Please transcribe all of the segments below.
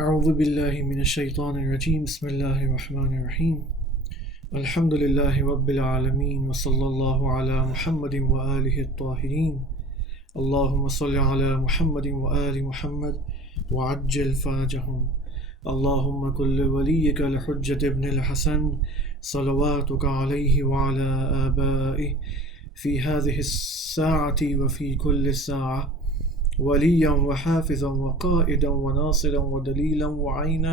اعوذ باللہ من الشیطان الرجیم بسم اللہ الرحمن الرحیم الحمد للہ رب العالمین وصلی اللہ علی محمد وآلہ الطاہرین اللہم صل علی محمد وآل محمد وعجل فرجہم اللہم کل ولیک الحجۃ ابن الحسن صلواتک علیہ وعلی آبائہ فی هذه الساعة وفی کل ساعة وليا وحافظا وقائدا وناصرا ودليلا وعينا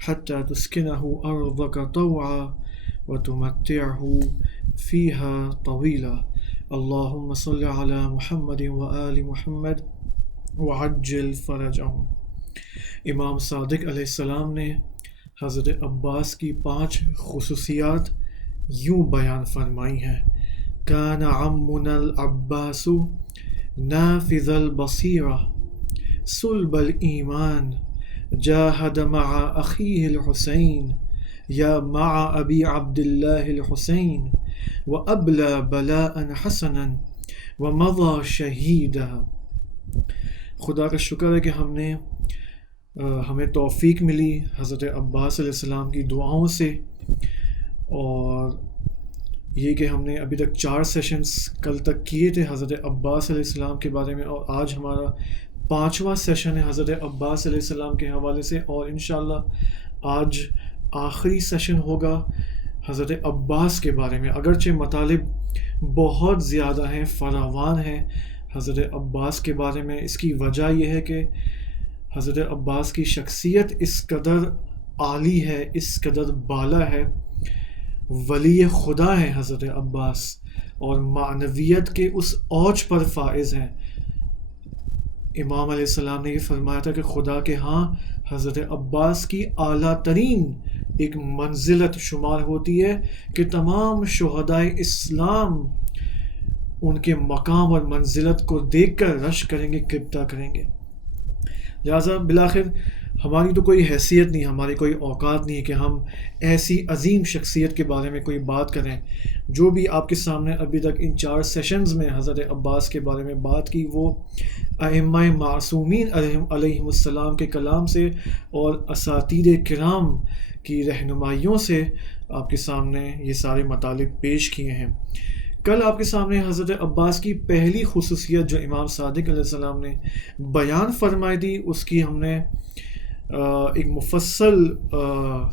حتى تسكنه أرضك طوعا وتمتعه فيها طويلا اللهم صل على محمد وآل محمد وعجل فرجهم۔ امام صادق علیہ السلام نے حضرت عباس کی 5 خصوصیات یوں بیان فرمائی ہیں۔ كان عمنا العباس نافذ البصيرة صلب الإيمان جاهد مع أخيه الحسين يا مع أبي عبد الله الحسين وأبلى بلاء حسنا ومضى شهيدا۔ خدا کا شکر ہے کہ ہمیں توفیق ملی حضرت عباس علیہ السلام کی دعاؤں سے، اور یہ کہ ہم نے ابھی تک 4 سیشنز کل تک کیے تھے حضرت عباس علیہ السلام کے بارے میں، اور آج ہمارا 5واں سیشن ہے حضرت عباس علیہ السلام کے حوالے سے، اور انشاءاللہ آج آخری سیشن ہوگا حضرت عباس کے بارے میں۔ اگرچہ مطالب بہت زیادہ ہیں، فراوان ہیں حضرت عباس کے بارے میں، اس کی وجہ یہ ہے کہ حضرت عباس کی شخصیت اس قدر عالی ہے، اس قدر بالا ہے، ولی خدا ہے حضرت عباس، اور معنویت کے اس اوج پر فائز ہیں۔ امام علیہ السلام نے یہ فرمایا تھا کہ خدا کے ہاں حضرت عباس کی اعلیٰ ترین ایک منزلت شمار ہوتی ہے کہ تمام شہدائے اسلام ان کے مقام اور منزلت کو دیکھ کر رش کریں گے، کرپتا کریں گے۔ لہٰذا بالآخر ہماری تو کوئی حیثیت نہیں، ہماری کوئی اوقات نہیں ہے کہ ہم ایسی عظیم شخصیت کے بارے میں کوئی بات کریں۔ جو بھی آپ کے سامنے ابھی تک ان 4 سیشنز میں حضرت عباس کے بارے میں بات کی، وہ ائمہ معصومین علیہم السلام کے کلام سے اور اساتید کرام کی رہنمائیوں سے آپ کے سامنے یہ سارے مطالب پیش کیے ہیں۔ کل آپ کے سامنے حضرت عباس کی پہلی خصوصیت جو امام صادق علیہ السلام نے بیان فرمائی تھی، اس کی ہم نے ایک مفصل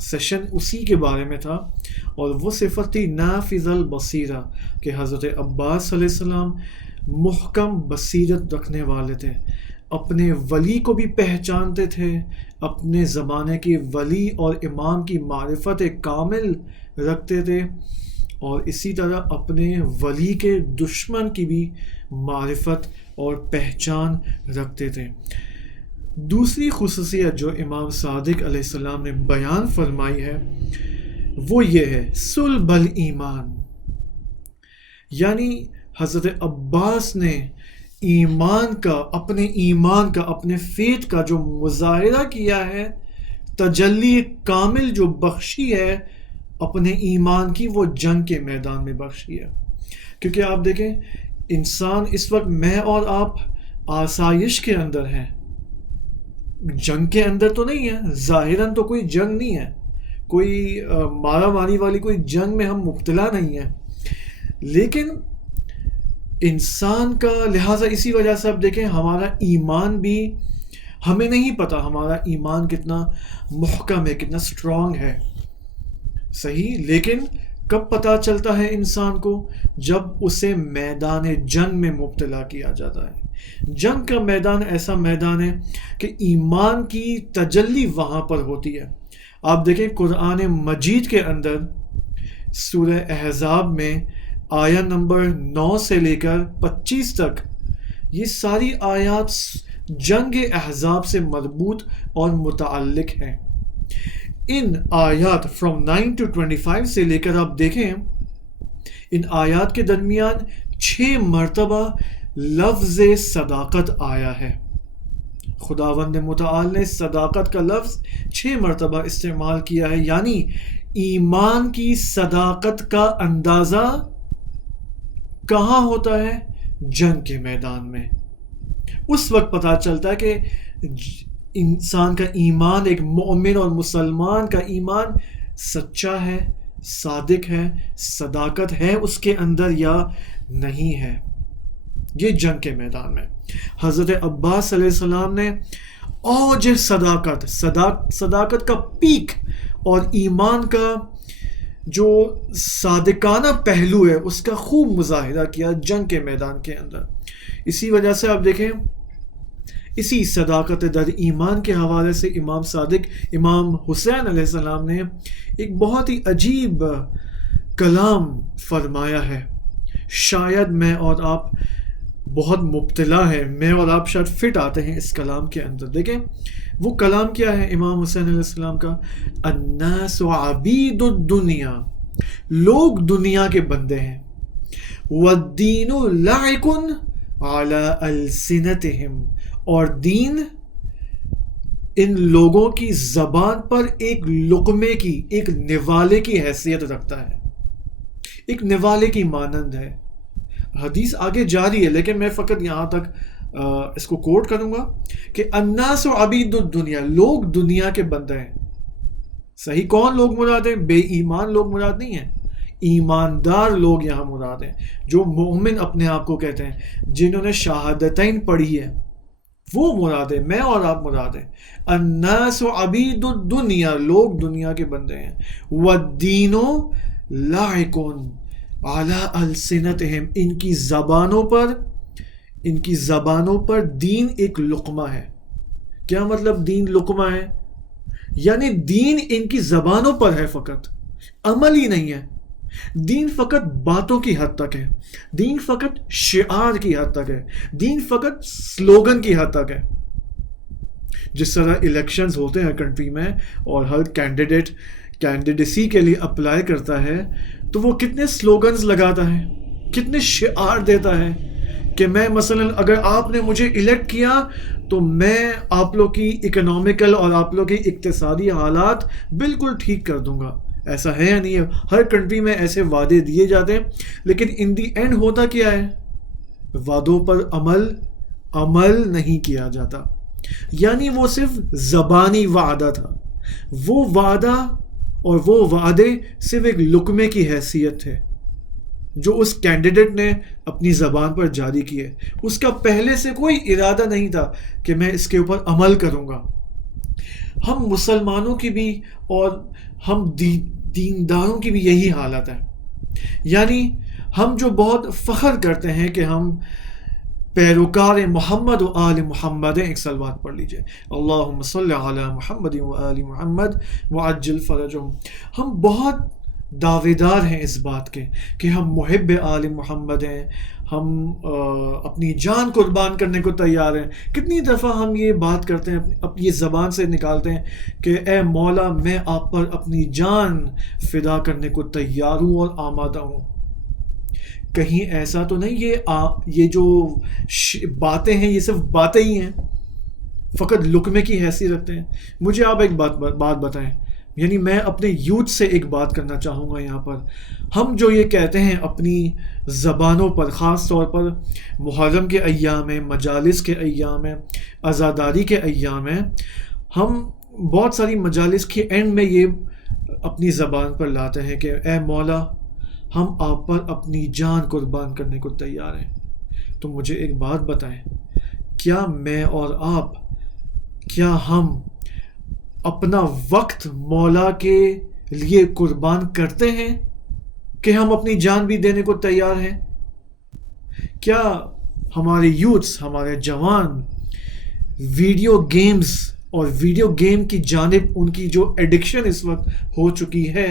سیشن اسی کے بارے میں تھا، اور وہ صفت تھی نافذ البصیرہ، کہ حضرت عباس علیہ السلام محکم بصیرت رکھنے والے تھے، اپنے ولی کو بھی پہچانتے تھے، اپنے زمانے کے ولی اور امام کی معرفت کامل رکھتے تھے، اور اسی طرح اپنے ولی کے دشمن کی بھی معرفت اور پہچان رکھتے تھے۔ دوسری خصوصیت جو امام صادق علیہ السلام نے بیان فرمائی ہے وہ یہ ہے صلب الایمان، یعنی حضرت عباس نے ایمان کا، اپنے فیت کا جو مظاہرہ کیا ہے، تجلی کامل جو بخشی ہے اپنے ایمان کی، وہ جنگ کے میدان میں بخشی ہے۔ کیونکہ آپ دیکھیں انسان اس وقت، میں اور آپ آسائش کے اندر ہیں، جنگ کے اندر تو نہیں ہے، ظاہراً تو کوئی جنگ نہیں ہے، کوئی مارا ماری والی کوئی جنگ میں ہم مبتلا نہیں ہیں، لیکن انسان کا لہٰذا اسی وجہ سے آپ دیکھیں ہمارا ایمان بھی، ہمیں نہیں پتا ہمارا ایمان کتنا محکم ہے، کتنا اسٹرانگ ہے، صحیح، لیکن کب پتہ چلتا ہے انسان کو؟ جب اسے میدان جنگ میں مبتلا کیا جاتا ہے۔ جنگ کا میدان ایسا میدان ہے کہ ایمان کی تجلی وہاں پر ہوتی ہے۔ آپ دیکھیں قرآن مجید کے اندر سورہ احزاب میں آیہ نمبر 9 سے لے کر 25 تک یہ ساری آیات جنگ احزاب سے مربوط اور متعلق ہیں۔ ان آیات from 9 to 25 سے لے کر آپ دیکھیں ان آیات کے درمیان 6 مرتبہ لفظ صداقت آیا ہے۔ خداوند متعال نے صداقت کا لفظ 6 مرتبہ استعمال کیا ہے، یعنی ایمان کی صداقت کا اندازہ کہاں ہوتا ہے؟ جنگ کے میدان میں۔ اس وقت پتہ چلتا ہے کہ انسان کا ایمان، ایک مومن اور مسلمان کا ایمان سچا ہے، صادق ہے، صداقت ہے اس کے اندر یا نہیں ہے۔ یہ جنگ کے میدان میں حضرت عباس علیہ السلام نے اوج صداقت کا پیک اور ایمان کا جو صادقانہ پہلو ہے اس کا خوب مظاہرہ کیا جنگ کے میدان کے اندر۔ اسی وجہ سے آپ دیکھیں، اسی صداقت در ایمان کے حوالے سے امام صادق امام حسین علیہ السلام نے ایک بہت ہی عجیب کلام فرمایا ہے۔ شاید میں اور آپ بہت مبتلا ہے، میں اور آپ شاید فٹ آتے ہیں اس کلام کے اندر۔ دیکھیں وہ کلام کیا ہے امام حسین علیہ السلام کا، الناس عبید الدنیا، لوگ دنیا کے بندے ہیں، والدین لعق علی السنتہم، اور دین ان لوگوں کی زبان پر ایک لقمے کی، ایک نوالے کی حیثیت رکھتا ہے، ایک نوالے کی مانند ہے۔ حدیث آگے جاری ہے لیکن میں فقط یہاں تک اس کو کوٹ کروں گا کہ الناس عبید الدنیا، لوگ دنیا کے بندے ہیں۔ صحیح کون لوگ مراد ہیں؟ بے ایمان لوگ مراد نہیں ہیں، ایماندار لوگ یہاں مراد ہیں، جو مومن اپنے آپ کو کہتے ہیں، جنہوں نے شہادتین پڑھی ہے، وہ مراد ہے، میں اور آپ مراد ہیں۔ الناس عبید الدنیا، لوگ دنیا کے بندے ہیں، والدین لعق علی السنتہم، ان کی زبانوں پر دین ایک لقمہ ہے۔ کیا مطلب دین لقمہ ہے؟ یعنی دین ان کی زبانوں پر ہے، فقط عمل ہی نہیں ہے۔ دین فقط باتوں کی حد تک ہے، دین فقط شعار کی حد تک ہے، دین فقط سلوگن کی حد تک ہے۔ جس طرح الیکشنز ہوتے ہیں کنٹری میں اور ہر کینڈیڈیٹ کینڈیڈیسی کے لیے اپلائی کرتا ہے تو وہ کتنے سلوگنز لگاتا ہے، کتنے شعار دیتا ہے کہ میں مثلا اگر آپ نے مجھے الیکٹ کیا تو میں آپ لوگ کی اکنامیکل اور آپ لوگ کی اقتصادی حالات بالکل ٹھیک کر دوں گا۔ ایسا ہے یا نہیں ہے؟ ہر کنٹری میں ایسے وعدے دیے جاتے ہیں، لیکن ان دی اینڈ ہوتا کیا ہے؟ وعدوں پر عمل نہیں کیا جاتا، یعنی وہ صرف زبانی وعدہ تھا۔ وہ وعدہ اور وہ وعدے صرف ایک لقمے کی حیثیت تھے جو اس کینڈیڈیٹ نے اپنی زبان پر جاری کیے، اس کا پہلے سے کوئی ارادہ نہیں تھا کہ میں اس کے اوپر عمل کروں گا۔ ہم مسلمانوں کی بھی اور ہم دینداروں کی بھی یہی حالت ہے، یعنی ہم جو بہت فخر کرتے ہیں کہ ہم پیروکار محمد و آل محمد، ایک صلوات پڑھ لیجئے، اللہم صلی علی محمد و آل محمد وعجل فرجہم۔ ہم بہت دعوے دار ہیں اس بات کے کہ ہم محب آل محمد ہیں، ہم اپنی جان قربان کرنے کو تیار ہیں۔ کتنی دفعہ ہم یہ بات کرتے ہیں، اپنی زبان سے نکالتے ہیں کہ اے مولا میں آپ پر اپنی جان فدا کرنے کو تیار ہوں اور آمادہ ہوں۔ کہیں ایسا تو نہیں یہ جو باتیں ہیں یہ صرف باتیں ہی ہیں، فقط لقمے کی حیثیت رکھتے ہیں؟ مجھے آپ ایک بات بتائیں، یعنی میں اپنے یوتھ سے ایک بات کرنا چاہوں گا یہاں پر۔ ہم جو یہ کہتے ہیں اپنی زبانوں پر، خاص طور پر محرم کے ایام میں، مجالس کے ایام میں، عزاداری کے ایام میں، ہم بہت ساری مجالس کے اینڈ میں یہ اپنی زبان پر لاتے ہیں کہ اے مولا ہم آپ پر اپنی جان قربان کرنے کو تیار ہیں۔ تو مجھے ایک بات بتائیں، کیا میں اور آپ، کیا ہم اپنا وقت مولا کے لیے قربان کرتے ہیں کہ ہم اپنی جان بھی دینے کو تیار ہیں؟ کیا ہمارے یوتھس، ہمارے جوان ویڈیو گیمز اور ویڈیو گیم کی جانب ان کی جو ایڈکشن اس وقت ہو چکی ہے،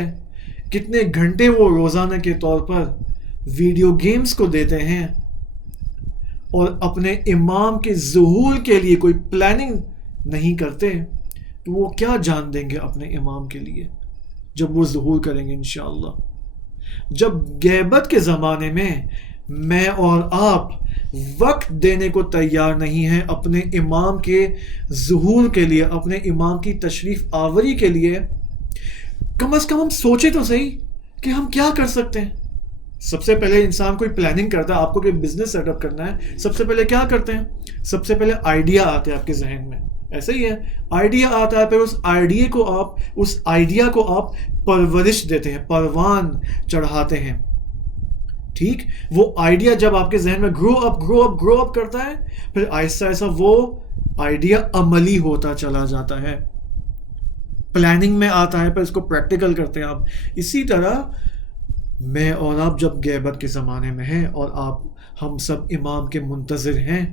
کتنے گھنٹے وہ روزانہ کے طور پر ویڈیو گیمز کو دیتے ہیں اور اپنے امام کے ظہور کے لیے کوئی پلاننگ نہیں کرتے، تو وہ کیا جان دیں گے اپنے امام کے لیے جب وہ ظہور کریں گے انشاءاللہ؟ جب غیبت کے زمانے میں میں اور آپ وقت دینے کو تیار نہیں ہیں اپنے امام کے ظہور کے لیے، اپنے امام کی تشریف آوری کے لیے، کم از کم ہم سوچے تو صحیح کہ ہم کیا کر سکتے ہیں۔ سب سے پہلے انسان کوئی پلاننگ کرتا ہے، آپ کو کوئی بزنس سیٹ اپ کرنا ہے، سب سے پہلے کیا کرتے ہیں؟ سب سے پہلے آئیڈیا آتے ہیں آپ کے ذہن میں، ایسا ہی ہے، آئیڈیا آتا ہے، پھر اس آئیڈیا کو آپ پرورش دیتے ہیں، پروان چڑھاتے ہیں، ٹھیک؟ وہ آئیڈیا جب آپ کے ذہن میں گرو اپ کرتا ہے، پھر آہستہ آہستہ وہ آئیڈیا عملی ہوتا چلا جاتا ہے، پلاننگ میں آتا ہے، پھر اس کو پریکٹیکل کرتے ہیں آپ. اسی طرح میں اور آپ جب غیبت کے زمانے میں ہیں اور ہم سب امام کے منتظر ہیں،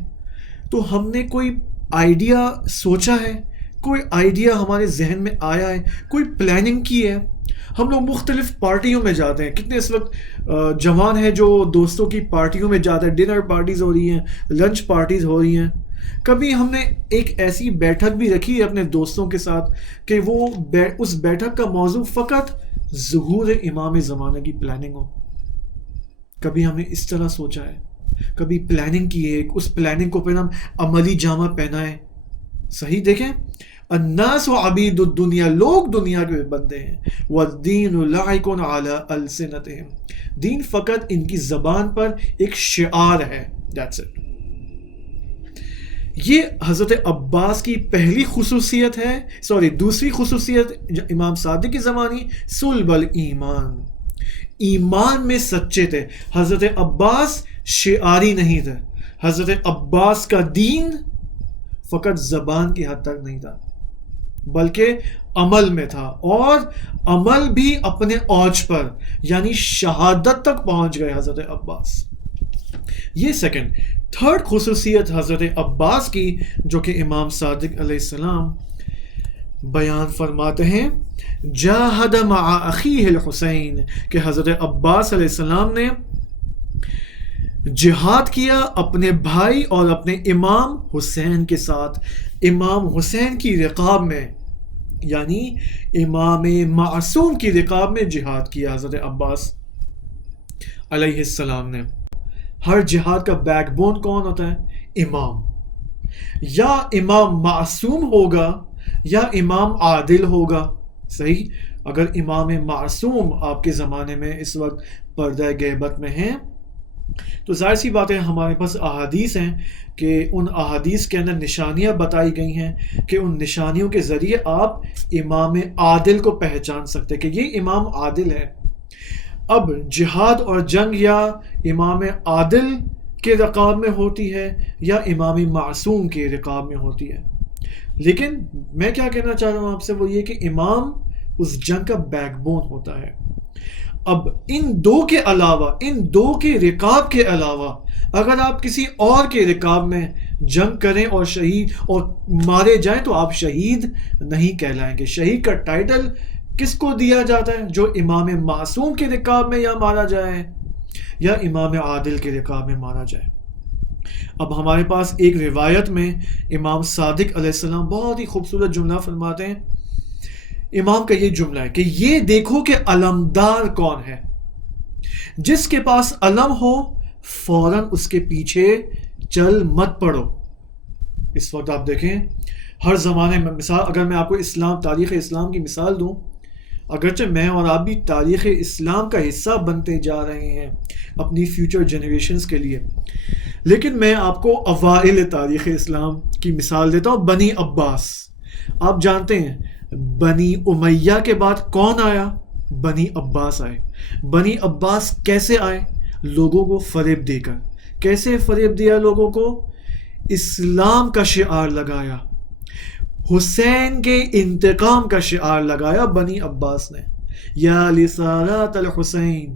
تو ہم نے کوئی آئیڈیا سوچا ہے، کوئی آئیڈیا ہمارے ذہن میں آیا ہے، کوئی پلاننگ کی ہے. ہم لوگ مختلف پارٹیوں میں جاتے ہیں، کتنے اس وقت جوان ہیں جو دوستوں کی پارٹیوں میں جاتے ہیں، ڈنر پارٹیز ہو رہی ہیں، لنچ پارٹیز ہو رہی ہیں. کبھی ہم نے ایک ایسی بیٹھک بھی رکھی ہے اپنے دوستوں کے ساتھ کہ وہ اس بیٹھک کا موضوع فقط ظہور امام زمانے کی پلاننگ ہو. کبھی ہم نے اس طرح سوچا ہے، کبھی پلاننگ کی ہے، اس پلاننگ کو پھر ہم عملی جامہ پہنائیں. صحیح دیکھیں، الناس عبید الدنیا، لوگ دنیا کے بندے ہیں، والدین لعق علی السنتہم، دین فقط ان کی زبان پر ایک شعار ہے. That's it. یہ حضرت عباس کی پہلی خصوصیت ہے، دوسری خصوصیت امام صادق کی زمانی، صلب الایمان، ایمان میں سچے تھے. حضرت عباس شعاری نہیں تھے، حضرت عباس کا دین فقط زبان کی حد تک نہیں تھا بلکہ عمل میں تھا، اور عمل بھی اپنے اوج پر، یعنی شہادت تک پہنچ گئے حضرت عباس. یہ سیکنڈ. تھرڈ خصوصیت حضرت عباس کی جو کہ امام صادق علیہ السلام بیان فرماتے ہیں، جاہد مع اخیہ الحسین، کہ حضرت عباس علیہ السلام نے جہاد کیا اپنے بھائی اور اپنے امام حسین کے ساتھ، امام حسین کی رقاب میں، یعنی امام معصوم کی رقاب میں جہاد کیا حضرت عباس علیہ السلام نے. ہر جہاد کا بیک بون کون ہوتا ہے؟ امام. یا امام معصوم ہوگا یا امام عادل ہوگا. صحیح؟ اگر امام معصوم آپ کے زمانے میں اس وقت پردہ غیبت میں ہیں تو ظاہر سی بات ہے ہمارے پاس احادیث ہیں کہ ان احادیث کے اندر نشانیاں بتائی گئی ہیں کہ ان نشانیوں کے ذریعے آپ امام عادل کو پہچان سکتے کہ یہ امام عادل ہے. اب جہاد اور جنگ یا امام عادل کے رقاب میں ہوتی ہے یا امام معصوم کے رقاب میں ہوتی ہے، لیکن میں کیا کہنا چاہ رہا ہوں آپ سے وہ یہ کہ امام اس جنگ کا بیک بون ہوتا ہے. اب ان دو کے علاوہ، ان دو کے رکاب کے علاوہ اگر آپ کسی اور کے رکاب میں جنگ کریں اور شہید اور مارے جائیں تو آپ شہید نہیں کہلائیں گے. شہید کا ٹائٹل کس کو دیا جاتا ہے؟ جو امام معصوم کے رکاب میں یا مارا جائے یا امام عادل کے رکاب میں مارا جائے. اب ہمارے پاس ایک روایت میں امام صادق علیہ السلام بہت ہی خوبصورت جملہ فرماتے ہیں. امام کا یہ جملہ ہے کہ یہ دیکھو کہ علمدار کون ہے، جس کے پاس علم ہو فوراً اس کے پیچھے چل مت پڑو. اس وقت آپ دیکھیں ہر زمانے میں، مثال اگر میں آپ کو تاریخ اسلام کی مثال دوں، اگرچہ میں اور آپ بھی تاریخ اسلام کا حصہ بنتے جا رہے ہیں اپنی فیوچر جنریشنز کے لیے، لیکن میں آپ کو اوائل تاریخ اسلام کی مثال دیتا ہوں. بنی عباس، آپ جانتے ہیں بنی امیہ کے بعد کون آیا؟ بنی عباس آئے. بنی عباس کیسے آئے؟ لوگوں کو فریب دے کر. کیسے فریب دیا لوگوں کو؟ اسلام کا شعار لگایا، حسین کے انتقام کا شعار لگایا بنی عباس نے، یا لسارات الحسین.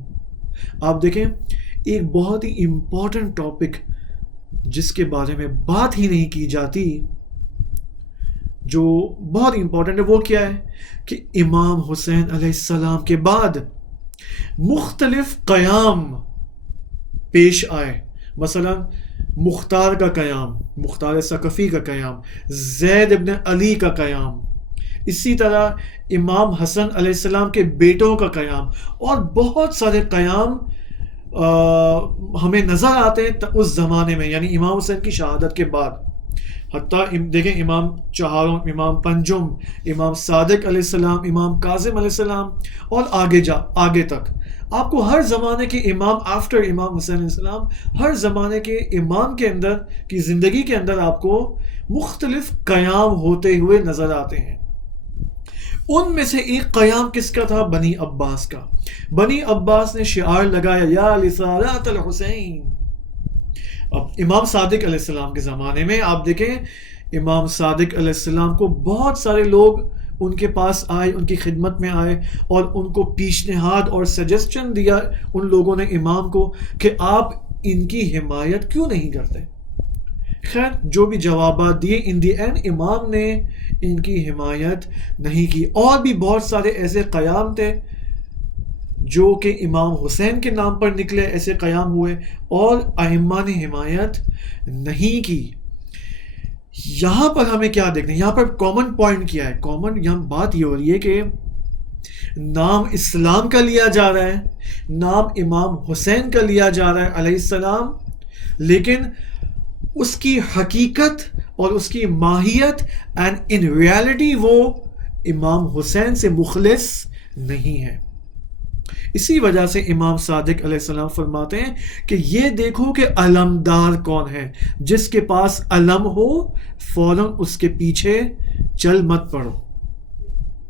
آپ دیکھیں ایک بہت ہی امپورٹنٹ ٹاپک جس کے بارے میں بات ہی نہیں کی جاتی، جو بہت امپورٹنٹ ہے، وہ کیا ہے کہ امام حسین علیہ السلام کے بعد مختلف قیام پیش آئے. مثلا مختار کا قیام، مختار ثقفی کا قیام، زید ابن علی کا قیام، اسی طرح امام حسن علیہ السلام کے بیٹوں کا قیام، اور بہت سارے قیام ہمیں نظر آتے ہیں اس زمانے میں، یعنی امام حسین کی شہادت کے بعد. حتیٰ دیکھیں امام چہاروں، امام پنجم، امام صادق علیہ السلام، امام کاظم علیہ السلام، اور آگے تک آپ کو ہر زمانے کے امام آفٹر امام حسین علیہ السلام، ہر زمانے کے امام کے اندر کی زندگی کے اندر آپ کو مختلف قیام ہوتے ہوئے نظر آتے ہیں. ان میں سے ایک قیام کس کا تھا؟ بنی عباس کا. بنی عباس نے شعار لگایا یا لصالات الحسین. اب امام صادق علیہ السلام کے زمانے میں آپ دیکھیں امام صادق علیہ السلام کو بہت سارے لوگ ان کے پاس آئے، ان کی خدمت میں آئے اور ان کو پیشنہاد اور سجیسشن دیا ان لوگوں نے امام کو کہ آپ ان کی حمایت کیوں نہیں کرتے. خیر جو بھی جوابات دیے، ان دی اینڈ امام نے ان کی حمایت نہیں کی. اور بھی بہت سارے ایسے قیام تھے جو کہ امام حسین کے نام پر نکلے، ایسے قیام ہوئے اور ائمہ نے حمایت نہیں کی. یہاں پر ہمیں کیا دیکھنا ہے؟ یہاں پر کامن پوائنٹ کیا ہے؟ کامن یہاں بات یہ ہو رہی ہے کہ نام اسلام کا لیا جا رہا ہے، نام امام حسین کا لیا جا رہا ہے علیہ السلام، لیکن اس کی حقیقت اور اس کی ماہیت اینڈ ان ریالٹی وہ امام حسین سے مخلص نہیں ہے. اسی وجہ سے امام صادق علیہ السلام فرماتے ہیں کہ یہ دیکھو کہ علمدار کون ہے، جس کے پاس علم ہو فوراً اس کے پیچھے چل مت پڑو.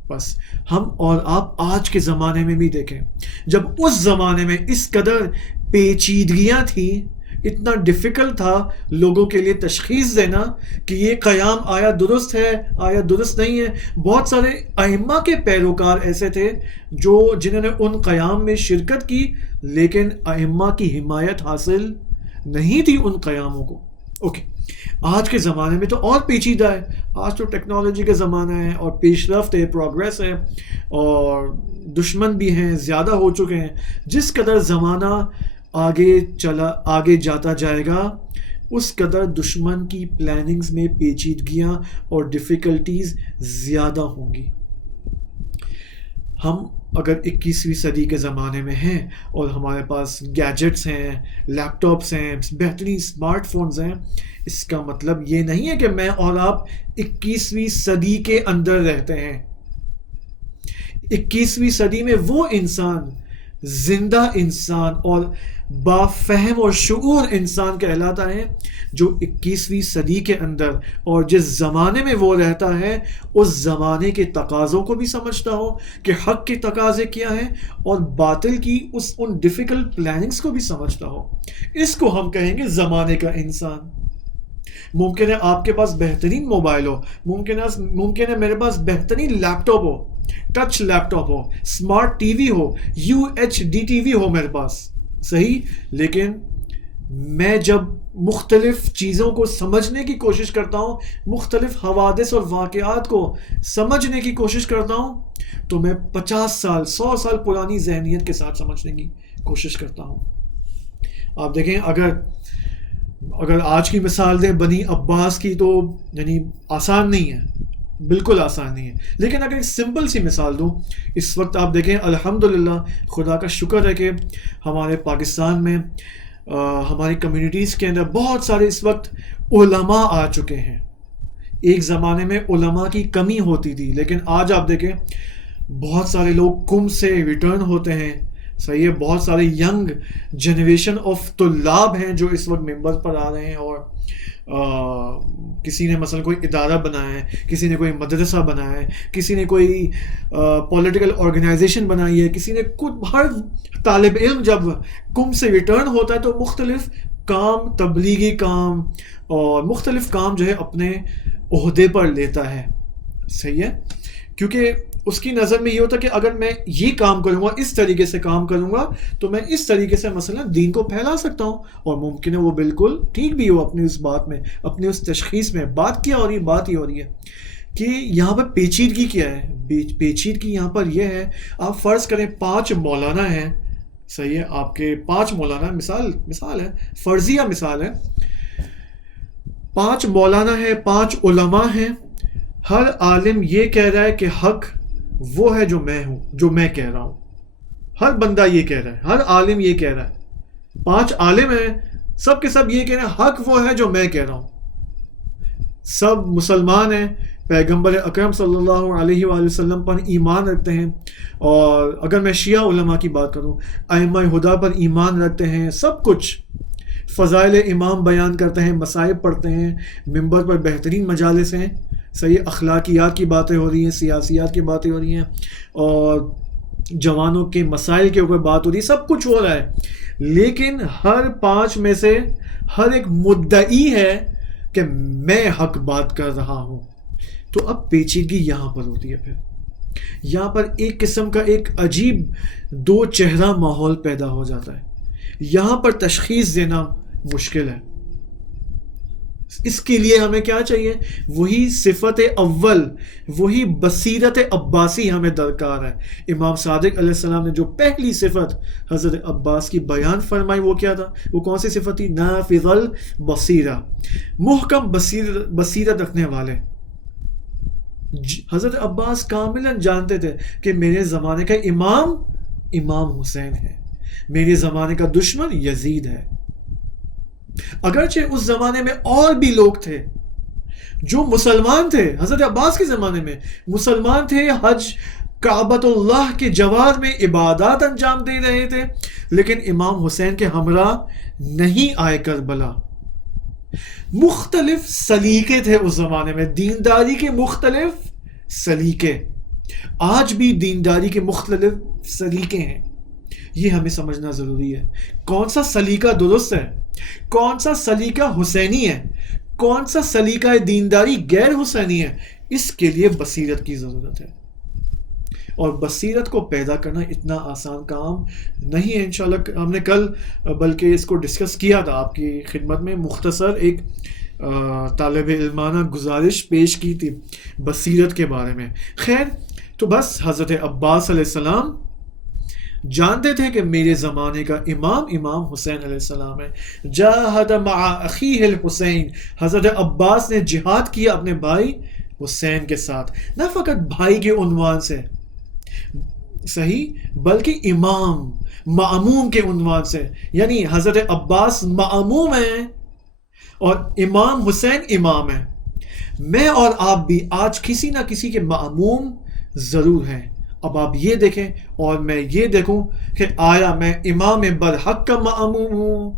بس ہم اور آپ آج کے زمانے میں بھی دیکھیں، جب اس زمانے میں اس قدر پیچیدگیاں تھیں، اتنا ڈیفیکلٹ تھا لوگوں کے لیے تشخیص دینا کہ یہ قیام آیا درست ہے آیا درست نہیں ہے. بہت سارے ائمہ کے پیروکار ایسے تھے جنہوں نے ان قیام میں شرکت کی، لیکن ائمہ کی حمایت حاصل نہیں تھی ان قیاموں کو. اوکے آج کے زمانے میں تو اور پیچیدہ ہے. آج تو ٹیکنالوجی کا زمانہ ہے اور پیش رفت ہے، پروگریس ہے، اور دشمن بھی ہیں، زیادہ ہو چکے ہیں. جس قدر زمانہ آگے جاتا جائے گا اس قدر دشمن کی پلاننگز میں پیچیدگیاں اور ڈیفیکلٹیز زیادہ ہوں گی. ہم اگر 21ویں صدی کے زمانے میں ہیں اور ہمارے پاس گیجٹس ہیں، لیپ ٹاپس ہیں، بہترین اسمارٹ فونز ہیں، اس کا مطلب یہ نہیں ہے کہ میں اور آپ 21ویں صدی کے اندر رہتے ہیں. 21ویں صدی میں وہ انسان، زندہ انسان اور بافہم اور شعور انسان کہلاتا ہے جو 21ویں صدی کے اندر اور جس زمانے میں وہ رہتا ہے اس زمانے کے تقاضوں کو بھی سمجھتا ہو کہ حق کے تقاضے کیا ہیں اور باطل کی ان ڈیفیکلٹ پلاننگز کو بھی سمجھتا ہو. اس کو ہم کہیں گے زمانے کا انسان. ممکن ہے آپ کے پاس بہترین موبائل ہو، ممکن ہے میرے پاس بہترین لیپ ٹاپ ہو، ٹچ لیپ ٹاپ ہو، اسمارٹ ٹی وی ہو، UHD ٹی وی ہو میرے پاس، صحیح، لیکن میں جب مختلف چیزوں کو سمجھنے کی کوشش کرتا ہوں، مختلف حوادث اور واقعات کو سمجھنے کی کوشش کرتا ہوں، تو میں 50 سال 100 سال پرانی ذہنیت کے ساتھ سمجھنے کی کوشش کرتا ہوں. آپ دیکھیں اگر آج کی مثال دیں بنی عباس کی تو یعنی آسان نہیں ہے، بالکل آسان نہیں ہے. لیکن اگر ایک سمپل سی مثال دوں، اس وقت آپ دیکھیں الحمدللہ خدا کا شکر ہے کہ ہمارے پاکستان میں ہماری کمیونٹیز کے اندر بہت سارے اس وقت علماء آ چکے ہیں. ایک زمانے میں علماء کی کمی ہوتی تھی، لیکن آج آپ دیکھیں بہت سارے لوگ کم سے ریٹرن ہوتے ہیں. صحیح ہے، بہت سارے ینگ جنریشن آف طلاب ہیں جو اس وقت ممبر پر آ رہے ہیں، اور کسی نے مثلا کوئی ادارہ بنایا ہے، کسی نے کوئی مدرسہ بنایا ہے، کسی نے کوئی پولیٹیکل آرگنائزیشن بنائی ہے، کسی نے ہر طالب علم جب کم سے ریٹرن ہوتا ہے تو مختلف کام، تبلیغی کام اور مختلف کام جو ہے اپنے عہدے پر لیتا ہے. صحیح ہے، کیونکہ اس کی نظر میں یہ ہوتا ہے کہ اگر میں یہ کام کروں گا، اس طریقے سے کام کروں گا، تو میں اس طریقے سے مثلا دین کو پھیلا سکتا ہوں. اور ممکن ہے وہ بالکل ٹھیک بھی ہو اپنی اس بات میں، اپنی اس تشخیص میں. بات کیا ہو رہی ہے؟ بات یہ ہو رہی ہے کہ یہاں پر پیچیدگی کیا ہے. پیچیدگی یہاں پر یہ ہے، آپ فرض کریں 5 مولانا ہیں، صحیح ہے، آپ کے 5 مولانا، مثال ہے، فرضیہ مثال ہے، 5 مولانا ہے، 5 علماء ہیں. ہر عالم یہ کہہ رہا ہے کہ حق وہ ہے جو میں ہوں، جو میں کہہ رہا ہوں. ہر بندہ یہ کہہ رہا ہے، ہر عالم یہ کہہ رہا ہے. 5 عالم ہیں، سب کے سب یہ کہہ رہے ہیں حق وہ ہے جو میں کہہ رہا ہوں. سب مسلمان ہیں، پیغمبر اکرم صلی اللہ علیہ وآلہ وسلم پر ایمان رکھتے ہیں، اور اگر میں شیعہ علماء کی بات کروں ائمہ ہدیٰ پر ایمان رکھتے ہیں، سب کچھ فضائل امام بیان کرتے ہیں، مصائب پڑھتے ہیں، ممبر پر بہترین مجالس ہیں، صحیح اخلاقیات کی باتیں ہو رہی ہیں، سیاسیات کی باتیں ہو رہی ہیں، اور جوانوں کے مسائل کے اوپر بات ہو رہی ہے، سب کچھ ہو رہا ہے، لیکن ہر 5 میں سے ہر ایک مدعی ہے کہ میں حق بات کر رہا ہوں۔ تو اب پیچیدگی یہاں پر ہوتی ہے، پھر یہاں پر ایک قسم کا ایک عجیب 2 چہرہ ماحول پیدا ہو جاتا ہے، یہاں پر تشخیص دینا مشکل ہے۔ اس کے لیے ہمیں کیا چاہیے؟ وہی صفت اول، وہی بصیرت عباسی ہمیں درکار ہے۔ امام صادق علیہ السلام نے جو پہلی صفت حضرت عباس کی بیان فرمائی وہ کیا تھا؟ وہ کون سی صفت تھی؟ نافذ البصیرہ، محکم بصیرت رکھنے والے۔ حضرت عباس کاملاً جانتے تھے کہ میرے زمانے کا امام حسین ہے، میرے زمانے کا دشمن یزید ہے۔ اگرچہ اس زمانے میں اور بھی لوگ تھے جو مسلمان تھے، حضرت عباس کے زمانے میں مسلمان تھے، حج کعبۃ اللہ کے جوار میں عبادات انجام دے رہے تھے، لیکن امام حسین کے ہمراہ نہیں آئے کربلا۔ مختلف سلیقے تھے اس زمانے میں، دینداری کے مختلف سلیقے، آج بھی دینداری کے مختلف سلیقے ہیں، یہ ہمیں سمجھنا ضروری ہے۔ کون سا سلیقہ درست ہے، کون سا سلیقہ حسینی ہے، کون سا سلیقہ دینداری غیر حسینی ہے، اس کے لیے بصیرت کی ضرورت ہے، اور بصیرت کو پیدا کرنا اتنا آسان کام نہیں ہے۔ انشاءاللہ ہم نے کل بلکہ اس کو ڈسکس کیا تھا، آپ کی خدمت میں مختصر ایک طالب علمانہ گزارش پیش کی تھی بصیرت کے بارے میں۔ خیر، تو بس حضرت عباس علیہ السلام جانتے تھے کہ میرے زمانے کا امام حسین علیہ السلام ہے۔ جاہد مع اخیہ الحسین، حضرت عباس نے جہاد کیا اپنے بھائی حسین کے ساتھ، نہ فقط بھائی کے عنوان سے صحیح، بلکہ امام معموم کے عنوان سے، یعنی حضرت عباس معموم ہیں اور امام حسین امام ہیں۔ میں اور آپ بھی آج کسی نہ کسی کے معموم ضرور ہیں۔ اب آپ یہ دیکھیں اور میں یہ دیکھوں کہ آیا میں امام برحق کا معموم ہوں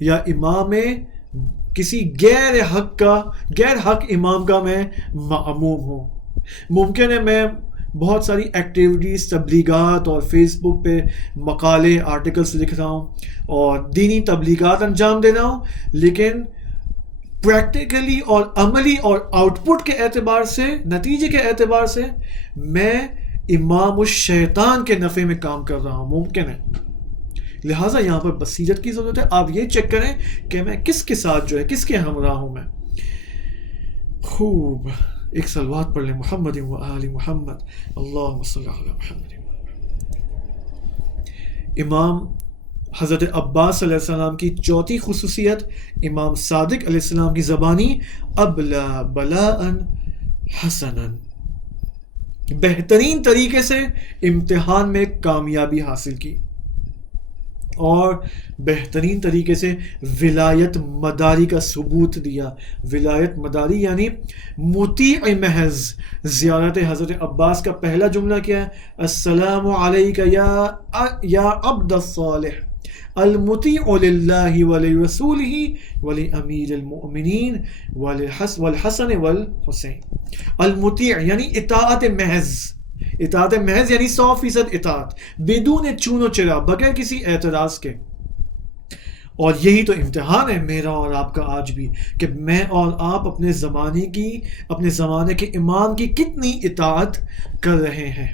یا امام کسی غیر حق امام کا میں معموم ہوں۔ ممکن ہے میں بہت ساری ایکٹیویٹیز، تبلیغات اور فیس بک پہ مقالے، آرٹیکلز لکھ رہا ہوں اور دینی تبلیغات انجام دے رہا ہوں، لیکن پریکٹیکلی اور عملی اور آؤٹ پٹ کے اعتبار سے، نتیجے کے اعتبار سے میں امام الشیطان کے نفع میں کام کر رہا ہوں، ممکن ہے۔ لہٰذا یہاں پر بصیرت کی ضرورت ہے۔ آپ یہ چیک کریں کہ میں کس کے ساتھ جو ہے، کس کے ہمراہ ہوں میں۔ خوب، ایک صلوات پڑھ لیں محمد و آل محمد، اللہم صلی علی محمد۔ امام حضرت عباس علیہ السلام کی چوتھی خصوصیت، امام صادق علیہ السلام کی زبانی ابلا بلاء حسنا، بہترین طریقے سے امتحان میں کامیابی حاصل کی اور بہترین طریقے سے ولایت مداری کا ثبوت دیا۔ ولایت مداری یعنی مطیع محض۔ زیارت حضرت عباس کا پہلا جملہ کیا ہے؟ السلام علیک یا عبد الصالح المطیع للہ ولرسولہ ولامیر المؤمنین والحسن والحسین۔ المطیع یعنی اطاعت محض، اطاعت محض یعنی 100% اطاعت، بدون چون و چرا، بغیر کسی اعتراض کے۔ اور یہی تو امتحان ہے میرا اور آپ کا آج بھی، کہ میں اور آپ اپنے زمانے کے امام کی کتنی اطاعت کر رہے ہیں۔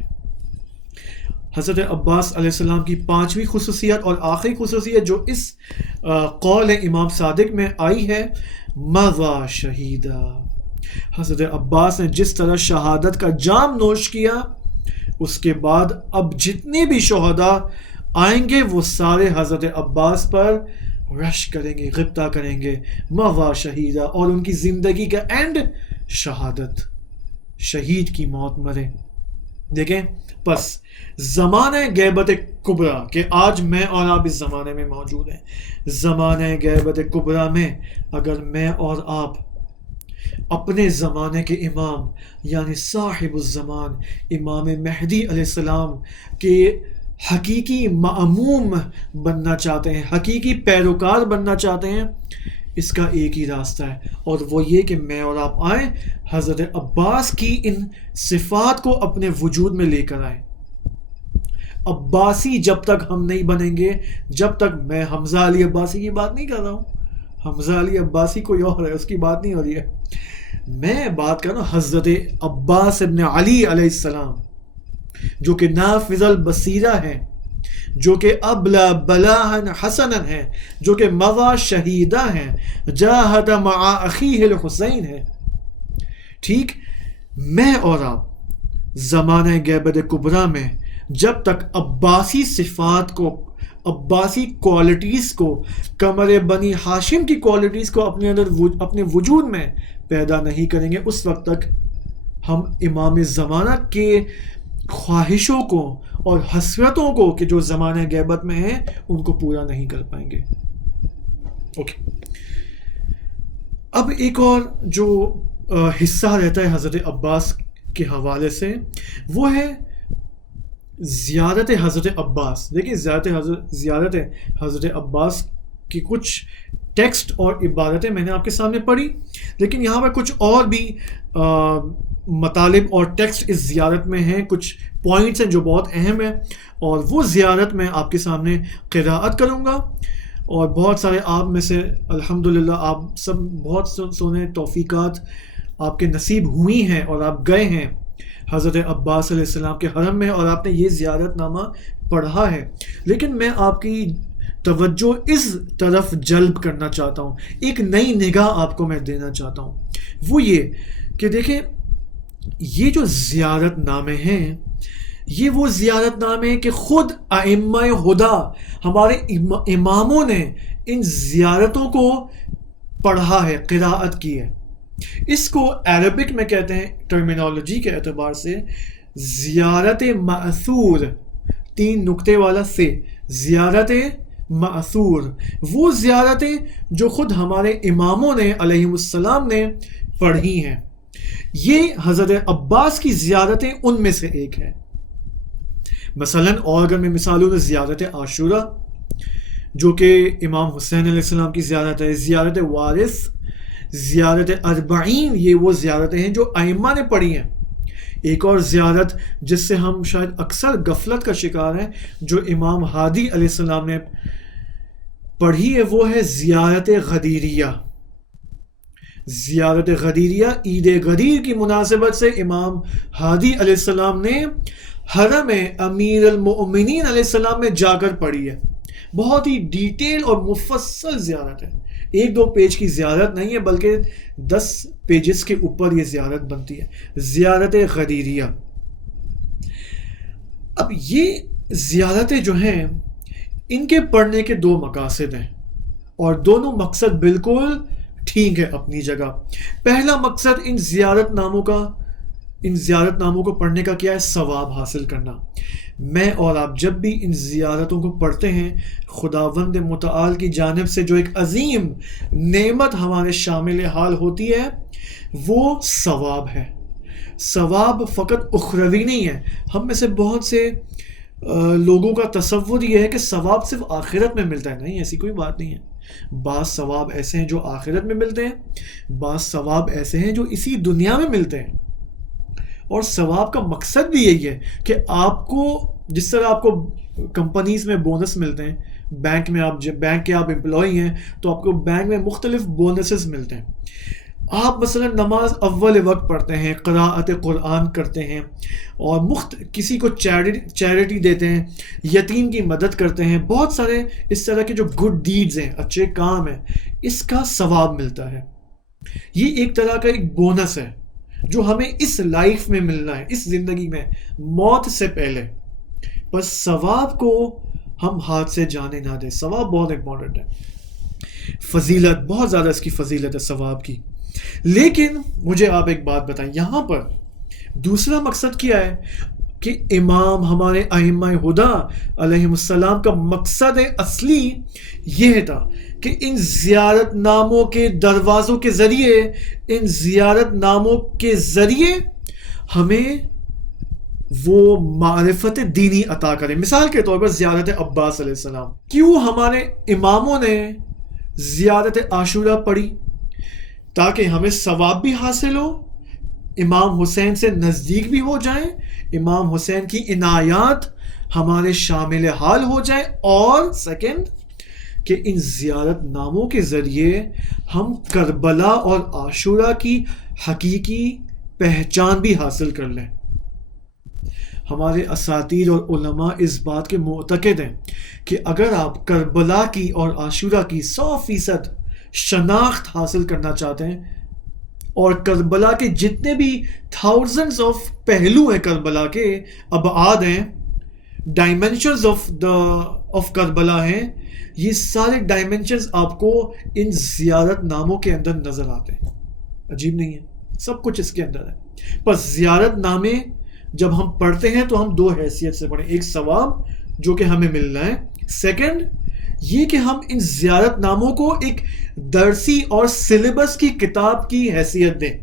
حضرت عباس علیہ السلام کی 5ویں خصوصیت اور آخری خصوصیت جو اس قول امام صادق میں آئی ہے، مضى شہیدہ۔ حضرت عباس نے جس طرح شہادت کا جام نوش کیا، اس کے بعد اب جتنے بھی شہداء آئیں گے وہ سارے حضرت عباس پر رش کریں گے، غبطہ کریں گے، مضى شہیدہ، اور ان کی زندگی کا اینڈ شہادت، شہید کی موت مرے۔ دیکھیں، پس زمانہ غیبت کبریٰ کہ آج میں اور آپ اس زمانے میں موجود ہیں، زمانہ غیبت کبریٰ میں اگر میں اور آپ اپنے زمانے کے امام یعنی صاحب الزمان امام مہدی علیہ السلام کے حقیقی مأموم بننا چاہتے ہیں، حقیقی پیروکار بننا چاہتے ہیں، اس کا ایک ہی راستہ ہے، اور وہ یہ کہ میں اور آپ آئیں، حضرت عباس کی ان صفات کو اپنے وجود میں لے کر آئیں۔ عباسی جب تک ہم نہیں بنیں گے، جب تک میں حمزہ علی عباسی کی بات نہیں کر رہا ہوں، حمزہ علی عباسی کوئی اور ہے، اس کی بات نہیں ہو رہی ہے، میں بات کر رہا ہوں حضرت عباس ابن علی علیہ السلام، جو کہ نافذ البصیرہ ہیں، جو کہ ابلا بلاہن حسنا ہیں، جو کہ مضى شہیدہ ہیں، جاہد مع اخیہ الحسین ہیں۔ ٹھیک، میں اور آپ زمانہ غیبت کبریٰ میں جب تک عباسی صفات کو، عباسی کوالٹیز کو، قمر بنی ہاشم کی کوالٹیز کو اپنے اندر اپنے وجود میں پیدا نہیں کریں گے، اس وقت تک ہم امام زمانہ کے خواہشوں کو اور حسرتوں کو کہ جو زمانہ غیبت میں ہیں ان کو پورا نہیں کر پائیں گے۔ اوکے، اب ایک اور جو حصہ رہتا ہے حضرت عباس کے حوالے سے، وہ ہے زیارت حضرت عباس۔ دیکھیں، زیارت حضرت عباس کی کچھ ٹیکسٹ اور عبارتیں میں نے آپ کے سامنے پڑھی، لیکن یہاں پر کچھ اور بھی مطالب اور ٹیکسٹ اس زیارت میں ہیں، کچھ پوائنٹس ہیں جو بہت اہم ہیں، اور وہ زیارت میں آپ کے سامنے قراءت کروں گا، اور بہت سارے آپ میں سے الحمدللہ آپ سب بہت سونے توفیقات آپ کے نصیب ہوئی ہیں، اور آپ گئے ہیں حضرت عباس علیہ السلام کے حرم میں، اور آپ نے یہ زیارت نامہ پڑھا ہے، لیکن میں آپ کی توجہ اس طرف جلب کرنا چاہتا ہوں، ایک نئی نگاہ آپ کو میں دینا چاہتا ہوں، وہ یہ کہ دیکھیں یہ جو زیارت نامے ہیں، یہ وہ زیارت نامے ہیں کہ خود ائمہ ہدا، ہمارے اماموں نے ان زیارتوں کو پڑھا ہے، قراءت کی ہے۔ اس کو عربک میں کہتے ہیں ٹرمینالوجی کے اعتبار سے زیارت مأثور، 3 نقطے والا سے، زیارت مأثور، وہ زیارتیں جو خود ہمارے اماموں نے علیہ السلام نے پڑھی ہیں۔ یہ حضرت عباس کی زیارتیں ان میں سے ایک ہے۔ مثلاً اور اگر میں مثالوں میں زیارت عاشورہ، جو کہ امام حسین علیہ السلام کی زیارت ہے، زیارت وارث، زیارت اربعین، یہ وہ زیارتیں ہیں جو ائمہ نے پڑھی ہیں۔ ایک اور زیارت جس سے ہم شاید اکثر غفلت کا شکار ہیں، جو امام ہادی علیہ السلام نے پڑھی ہے، وہ ہے زیارت غدیریہ۔ زیارت غدیریہ عید غدیر کی مناسبت سے امام ہادی علیہ السلام نے حرم امیر المؤمنین علیہ السلام میں جا کر پڑھی ہے۔ بہت ہی ڈیٹیل اور مفصل زیارت ہے، 1-2 پیج کی زیارت نہیں ہے، بلکہ 10 پیجز کے اوپر یہ زیارت بنتی ہے، زیارت غدیریہ۔ اب یہ زیارتیں جو ہیں، ان کے پڑھنے کے 2 مقاصد ہیں، اور دونوں مقصد بالکل ٹھیک ہے اپنی جگہ۔ پہلا مقصد ان زیارت ناموں کو پڑھنے کا کیا ہے؟ ثواب حاصل کرنا۔ میں اور آپ جب بھی ان زیارتوں کو پڑھتے ہیں، خداوند متعال کی جانب سے جو ایک عظیم نعمت ہمارے شامل حال ہوتی ہے، وہ ثواب ہے۔ ثواب فقط اخروی نہیں ہے۔ ہم میں سے بہت سے لوگوں کا تصور یہ ہے کہ ثواب صرف آخرت میں ملتا ہے۔ نہیں، ایسی کوئی بات نہیں ہے۔ بعض ثواب ایسے ہیں جو آخرت میں ملتے ہیں، بعض ثواب ایسے ہیں جو اسی دنیا میں ملتے ہیں، اور ثواب کا مقصد بھی یہی ہے کہ آپ کو جس طرح آپ کو کمپنیز میں بونس ملتے ہیں، بینک کے آپ امپلائی ہیں تو آپ کو بینک میں مختلف بونسز ملتے ہیں۔ آپ مثلا نماز اول وقت پڑھتے ہیں، قراءت قرآن کرتے ہیں، اور کسی کو چیریٹی دیتے ہیں، یتیم کی مدد کرتے ہیں، بہت سارے اس طرح کے جو گڈ ڈیڈز ہیں، اچھے کام ہیں، اس کا ثواب ملتا ہے۔ یہ ایک طرح کا ایک بونس ہے جو ہمیں اس لائف میں ملنا ہے، اس زندگی میں، موت سے پہلے۔ بس ثواب کو ہم ہاتھ سے جانے نہ دیں۔ ثواب بہت امپورٹنٹ ہے، فضیلت بہت زیادہ اس کی فضیلت ہے ثواب کی۔ لیکن مجھے آپ ایک بات بتائیں، یہاں پر دوسرا مقصد کیا ہے؟ کہ امام ہمارے ائمہ ہدا علیہ السلام کا مقصد اصلی یہ تھا کہ ان زیارت ناموں کے دروازوں کے ذریعے، ان زیارت ناموں کے ذریعے ہمیں وہ معرفت دینی عطا کرے. مثال کے طور پر زیارت عباس علیہ السلام. کیوں ہمارے اماموں نے زیارت عاشورہ پڑھی؟ تاکہ ہمیں ثواب بھی حاصل ہو، امام حسین سے نزدیک بھی ہو جائیں، امام حسین کی عنایات ہمارے شامل حال ہو جائیں، اور سیکنڈ کہ ان زیارت ناموں کے ذریعے ہم کربلا اور عاشورہ کی حقیقی پہچان بھی حاصل کر لیں. ہمارے اساتید اور علماء اس بات کے معتقد ہیں کہ اگر آپ کربلا کی اور عاشورہ کی 100% شناخت حاصل کرنا چاہتے ہیں، اور کربلا کے جتنے بھی تھاؤزنڈز آف پہلو ہیں، کربلا کے ابعاد ہیں، ڈائمینشنز آف کربلا ہیں، یہ سارے ڈائمینشنز آپ کو ان زیارت ناموں کے اندر نظر آتے ہیں. عجیب نہیں ہے؟ سب کچھ اس کے اندر ہے. پس زیارت نامے جب ہم پڑھتے ہیں تو ہم دو حیثیت سے پڑھیں، ایک ثواب جو کہ ہمیں مل رہا ہے، سیکنڈ یہ کہ ہم ان زیارت ناموں کو ایک درسی اور سلیبس کی کتاب کی حیثیت دیں.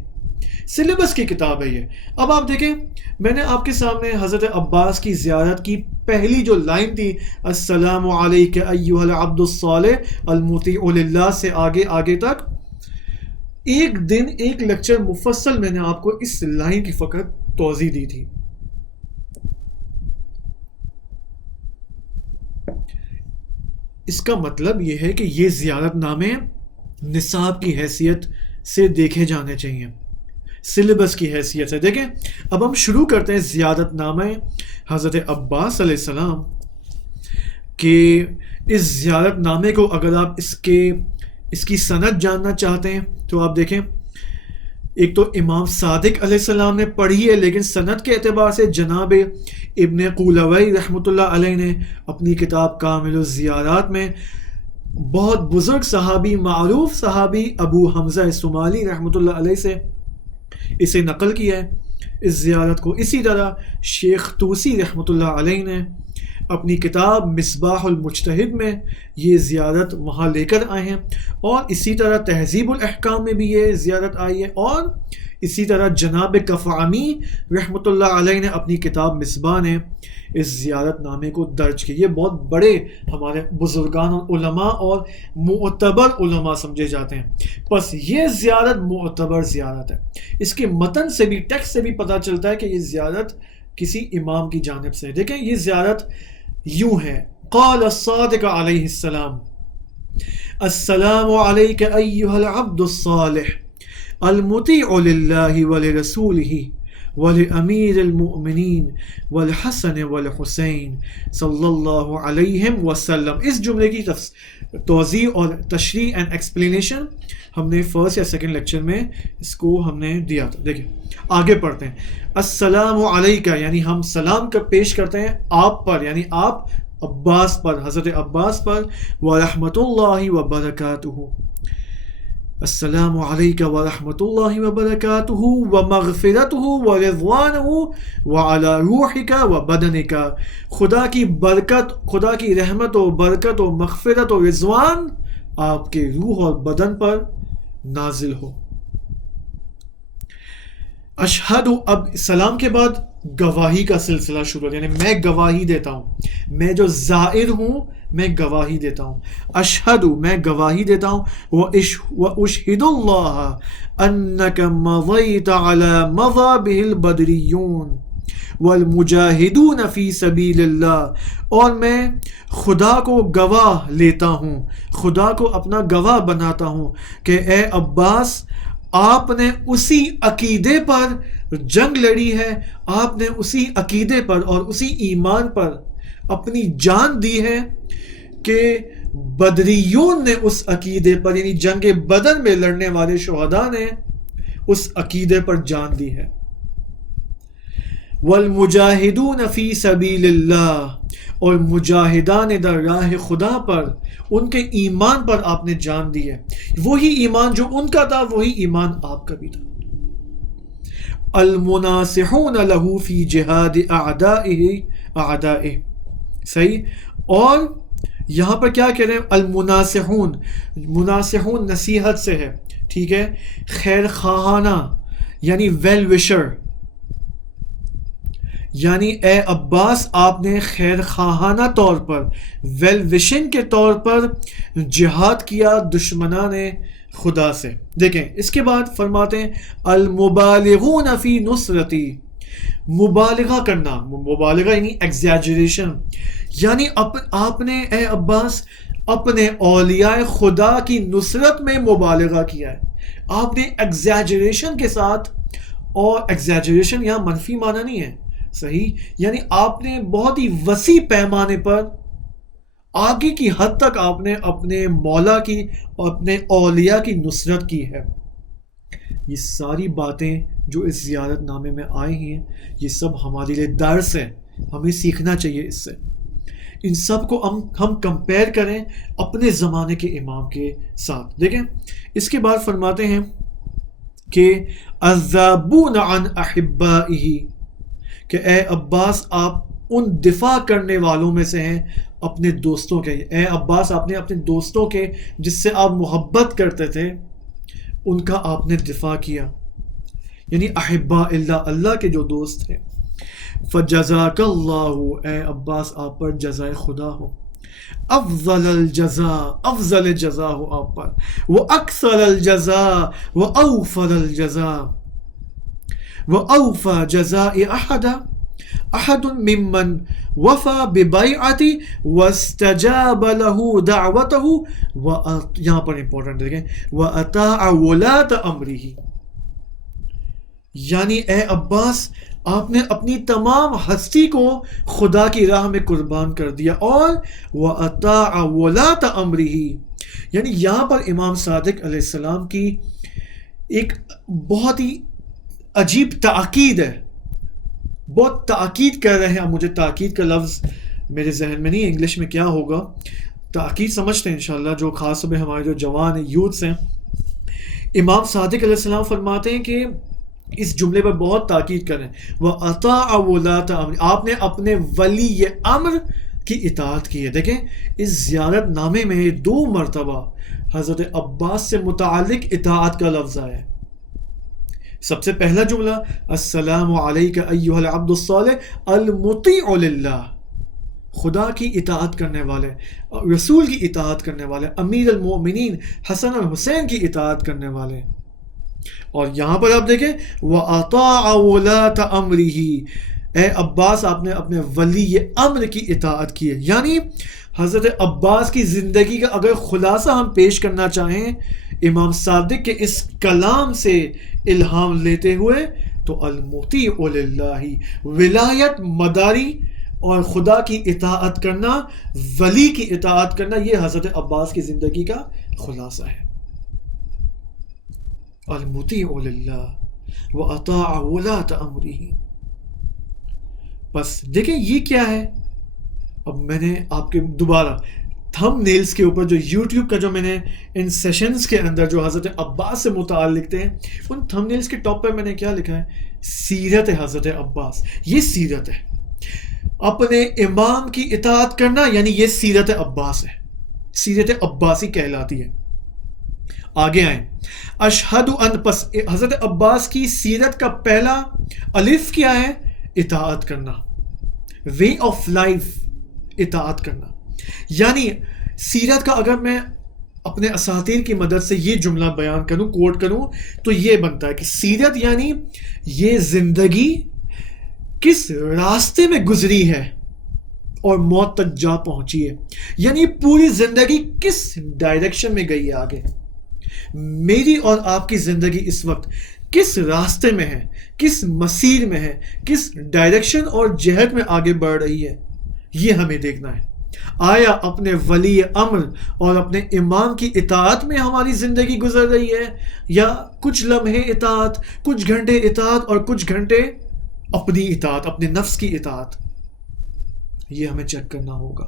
سلیبس کی کتاب ہے یہ. اب آپ دیکھیں، میں نے آپ کے سامنے حضرت عباس کی زیارت کی پہلی جو لائن تھی، السلام علیک ایھا العبد الصالح المطیع للہ، سے آگے تک ایک دن ایک لیکچر مفصل میں نے آپ کو اس لائن کی فقط توضیح دی تھی. اس کا مطلب یہ ہے کہ یہ زیارت نامے نصاب کی حیثیت سے دیکھے جانے چاہیے، سلیبس کی حیثیت سے. دیکھیں اب ہم شروع کرتے ہیں زیارت نامے حضرت عباس علیہ السلام کہ اس زیارت نامے کو اگر آپ اس کی سند جاننا چاہتے ہیں تو آپ دیکھیں، ایک تو امام صادق علیہ السلام نے پڑھی ہے، لیکن سند کے اعتبار سے جناب ابن قولوی رحمۃ اللہ علیہ نے اپنی کتاب کامل الزیارات میں بہت بزرگ صحابی، معروف صحابی ابو حمزہ صومالی رحمۃ اللہ علیہ سے اسے نقل کیا ہے اس زیارت کو. اسی طرح شیخ طوسی رحمۃ اللہ علیہ نے اپنی کتاب مصباح المجتہد میں یہ زیارت وہاں لے کر آئے ہیں، اور اسی طرح تہذیب الاحکام میں بھی یہ زیارت آئی ہے، اور اسی طرح جناب کفعمی رحمۃ اللہ علیہ نے اپنی کتاب مصباح نے اس زیارت نامے کو درج کیا. یہ بہت بڑے ہمارے بزرگان علماء اور معتبر علماء سمجھے جاتے ہیں. بس یہ زیارت معتبر زیارت ہے. اس کے متن سے بھی، ٹیکسٹ سے بھی پتہ چلتا ہے کہ یہ زیارت کسی امام کی جانب سے. دیکھیں یہ زیارت یوں ہے، قال الصادق علیہ السلام السلام علیک ایھا العبد الصالح المطیع للہ ولرسولہ ولامیر المؤمنین والحسن والحسین صلی اللہ علیہ وسلم. اس جملے کی توضیح اور تشریح اینڈ ایکسپلینیشن ہم نے فرسٹ یا سیکنڈ لیکچر میں اس کو ہم نے دیا تھا. دیکھیں آگے پڑھتے ہیں. السلام علیکہ یعنی ہم سلام کا پیش کرتے ہیں آپ پر، یعنی آپ عباس پر، حضرت عباس پر، ورحمۃ اللہ وبرکاتہ. السلام علیکہ ورحمۃ اللہ وبرکاتہ ومغفرتہ ورضوانہ وعلی روحک وبدنک. خدا کی برکت، خدا کی رحمت و برکت و مغفرت و رضوان آپ کے روح اور بدن پر نازل ہو. اشہد، اب سلام کے بعد گواہی کا سلسلہ شروع، یعنی میں گواہی دیتا ہوں، میں جو زائر ہوں میں گواہی دیتا ہوں. اشہد، میں گواہی دیتا ہوں. واشہد اللہ انک مضیت علی مضی بہ البدریون والمجاہدون فی سبیل اللہ، اور میں خدا کو گواہ لیتا ہوں، خدا کو اپنا گواہ بناتا ہوں کہ اے عباس آپ نے اسی عقیدے پر جنگ لڑی ہے، آپ نے اسی عقیدے پر اور اسی ایمان پر اپنی جان دی ہے کہ بدریون نے اس عقیدے پر، یعنی جنگ بدر میں لڑنے والے شہداء نے اس عقیدے پر جان دی ہے. والمجاہدون فی سبیل اللہ، اور مجاہدان در راہ خدا پر، ان کے ایمان پر آپ نے جان دی ہے. وہی ایمان جو ان کا تھا وہی ایمان آپ کا بھی تھا. المناصحون له فی جہاد اعدائه. صحیح. اور یہاں پر کیا کہہ رہے ہیں؟ المناصحون، مناصحون نصیحت سے ہے، ٹھیک ہے، خیر خواہانہ یعنی ویل وشر، یعنی اے عباس آپ نے خیر خواہانہ طور پر، ویل وشنگ کے طور پر جہاد کیا دشمنان خدا سے. دیکھیں اس کے بعد فرماتے ہیں المبالغون فی نصرتی، مبالغہ کرنا، مبالغہ یعنی ایگزیجریشن، یعنی آپ نے اے عباس اپنے اولیاء خدا کی نصرت میں مبالغہ کیا ہے. آپ نے ایگزیجریشن کے ساتھ، اور ایگزیجریشن یہاں منفی معنی نہیں ہے، صحیح، یعنی آپ نے بہت ہی وسیع پیمانے پر آگے کی حد تک آپ نے اپنے مولا کی اور اپنے اولیاء کی نصرت کی ہے. یہ ساری باتیں جو اس زیارت نامے میں آئی ہیں یہ سب ہمارے لیے درس ہے، ہمیں سیکھنا چاہیے اس سے. ان سب کو ہم کمپیئر کریں اپنے زمانے کے امام کے ساتھ. دیکھیں اس کے بعد فرماتے ہیں کہ الذابون عن احبائہ، کہ اے عباس آپ ان دفاع کرنے والوں میں سے ہیں اپنے دوستوں کے. اے عباس آپ نے اپنے دوستوں کے جس سے آپ محبت کرتے تھے ان کا آپ نے دفاع کیا، یعنی احباء اللہ، اللہ کے جو دوست تھے. فجزاک اللہ، اے عباس آپ پر جزائے خدا ہو، افضل الجزاء، افضل جزا ہو آپ پر، واکثر الجزاء واوفر الجزاء، واوفى جزاء احد ممن وفى ببيعتي واستجاب له دعوته، یہاں پر امپورٹنٹ دیکھیں، واطاع ولاة امره، یعنی اے عباس آپ نے اپنی تمام ہستی کو خدا کی راہ میں قربان کر دیا. اور واطاع ولاة امره، یعنی یہاں پر امام صادق علیہ السلام کی ایک بہت ہی عجیب تاکید ہے، بہت تاکید کر رہے ہیں. اب مجھے تاکید کا لفظ میرے ذہن میں نہیں، انگلش میں کیا ہوگا. تاکید سمجھتے ہیں انشاءاللہ، جو خاص طور پہ ہمارے جو جوان ہیں، یوتھس ہیں. امام صادق علیہ السلام فرماتے ہیں کہ اس جملے پر بہت تاکید کریں، وَأَطَاعَ وُلَاةَ أَمْرِ، آپ نے اپنے ولی امر کی اطاعت کی ہے. دیکھیں اس زیارت نامے میں 2 مرتبہ حضرت عباس سے متعلق اطاعت کا لفظ آیا ہے. سب سے پہلا جملہ السلام علیک ایھا العبد الصالح المطیع للہ، خدا کی اطاعت کرنے والے، رسول کی اطاعت کرنے والے، امیر المؤمنین حسن اور حسین کی اطاعت کرنے والے. اور یہاں پر آپ دیکھیں وَأَطَاعَ وُلَاةَ أَمْرِهِ، اے عباس آپ نے اپنے ولی امر کی اطاعت کی ہے. یعنی حضرت عباس کی زندگی کا اگر خلاصہ ہم پیش کرنا چاہیں امام صادق کے اس کلام سے الہام لیتے ہوئے تو المطیع للہ، ولایت مداری اور خدا کی اطاعت کرنا، ولی کی اطاعت کرنا، یہ حضرت عباس کی زندگی کا خلاصہ ہے. المطیع للہ واطاع ولاۃ امرہ. بس دیکھیں یہ کیا ہے. اب میں نے آپ کے دوبارہ تھم نیلز کے اوپر جو یوٹیوب کا جو میں نے ان سیشنز کے اندر جو حضرت عباس سے متعلق تھے، ان تھم نیلز کے ٹاپ پہ میں نے کیا لکھا ہے؟ سیرت حضرت عباس. یہ سیرت ہے، اپنے امام کی اطاعت کرنا، یعنی یہ سیرت عباس ہے، سیرت عباسی کہلاتی ہے. آگے آئیں. اشہد ان، پس حضرت عباس کی سیرت کا پہلا الف کیا ہے؟ اطاعت کرنا، وے آف لائف، اطاعت کرنا. یعنی سیرت کا اگر میں اپنے اساتیر کی مدد سے یہ جملہ بیان کروں، کوٹ کروں، تو یہ بنتا ہے کہ سیرت یعنی یہ زندگی کس راستے میں گزری ہے اور موت تک جا پہنچی ہے، یعنی پوری زندگی کس ڈائریکشن میں گئی ہے آگے. میری اور آپ کی زندگی اس وقت کس راستے میں ہے، کس مسیر میں ہے، کس ڈائریکشن اور جہت میں آگے بڑھ رہی ہے، یہ ہمیں دیکھنا ہے. آیا اپنے ولی امر اور اپنے امام کی اطاعت میں ہماری زندگی گزر رہی ہے، یا کچھ لمحے اطاعت، کچھ گھنٹے اطاعت اور کچھ گھنٹے اپنی اطاعت، اپنے نفس کی اطاعت. یہ ہمیں چیک کرنا ہوگا.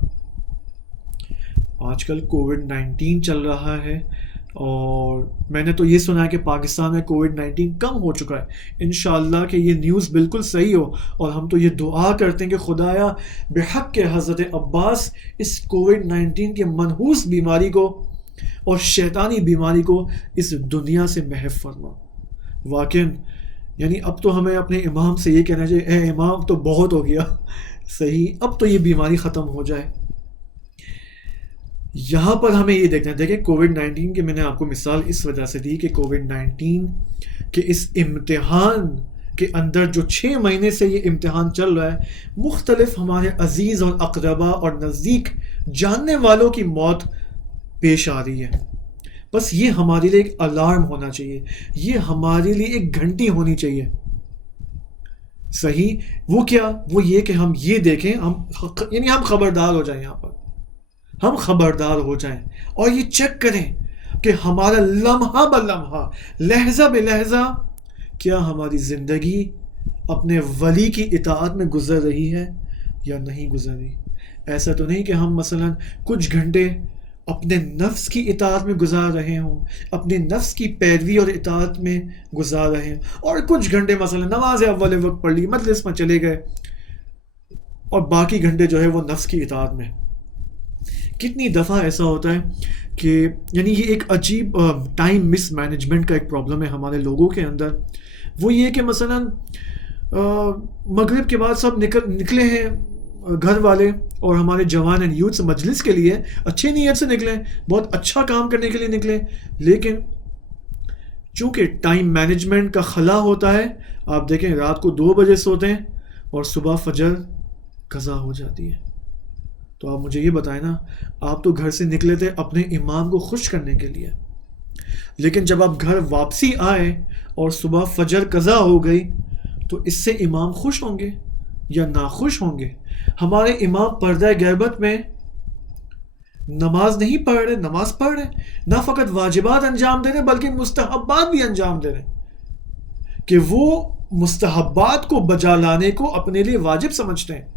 آج کل کووڈ 19 چل رہا ہے، اور میں نے تو یہ سنا ہے کہ پاکستان میں کووڈ-19 کم ہو چکا ہے. انشاءاللہ کہ یہ نیوز بالکل صحیح ہو، اور ہم تو یہ دعا کرتے ہیں کہ خدایا بحق کے حضرت عباس اس کووڈ-19 کے منحوس بیماری کو اور شیطانی بیماری کو اس دنیا سے محو فرما. واقعاً یعنی اب تو ہمیں اپنے امام سے یہ کہنا چاہیے، اے امام تو بہت ہو گیا، صحیح اب تو یہ بیماری ختم ہو جائے. یہاں پر ہمیں یہ دیکھنا ہے، دیکھیں کووڈ-19 کی میں نے آپ کو مثال اس وجہ سے دی کہ کووڈ-19 کے اس امتحان کے اندر جو 6 مہینے سے یہ امتحان چل رہا ہے، مختلف ہمارے عزیز اور اقربا اور نزدیک جاننے والوں کی موت پیش آ رہی ہے. بس یہ ہمارے لیے ایک الارم ہونا چاہیے، یہ ہمارے لیے ایک گھنٹی ہونی چاہیے. صحیح وہ کیا؟ وہ یہ کہ ہم یہ دیکھیں، ہم خبردار ہو جائیں، یہاں پر ہم خبردار ہو جائیں اور یہ چیک کریں کہ ہمارا لمحہ بلمحہ، لہجہ بے لہجہ کیا ہماری زندگی اپنے ولی کی اطاعت میں گزر رہی ہے یا نہیں گزر رہی. ایسا تو نہیں کہ ہم مثلا کچھ گھنٹے اپنے نفس کی اطاعت میں گزار رہے ہوں، اپنے نفس کی پیروی اور اطاعت میں گزار رہے ہیں، اور کچھ گھنٹے مثلا نماز اول وقت پڑھ لی، مجلس میں چلے گئے، اور باقی گھنٹے جو ہے وہ نفس کی اطاعت میں. کتنی دفعہ ایسا ہوتا ہے کہ یعنی یہ ایک عجیب ٹائم مس مینجمنٹ کا ایک پرابلم ہے ہمارے لوگوں کے اندر. وہ یہ کہ مثلا مغرب کے بعد سب نکلے ہیں گھر والے اور ہمارے جوان اینڈ یوتھ مجلس کے لیے، اچھی نیت سے نکلیں، بہت اچھا کام کرنے کے لیے نکلیں، لیکن چونکہ ٹائم مینجمنٹ کا خلا ہوتا ہے، آپ دیکھیں رات کو 2 بجے سوتے ہیں اور صبح فجر قضا ہو جاتی ہے. تو آپ مجھے یہ بتائیں نا، آپ تو گھر سے نکلے تھے اپنے امام کو خوش کرنے کے لیے، لیکن جب آپ گھر واپسی آئے اور صبح فجر قضا ہو گئی تو اس سے امام خوش ہوں گے یا ناخوش ہوں گے؟ ہمارے امام پردہ غیبت میں نماز نہیں پڑھ رہے، نماز پڑھ رہے، نہ فقط واجبات انجام دے رہے بلکہ مستحبات بھی انجام دے رہے، کہ وہ مستحبات کو بجا لانے کو اپنے لیے واجب سمجھتے ہیں.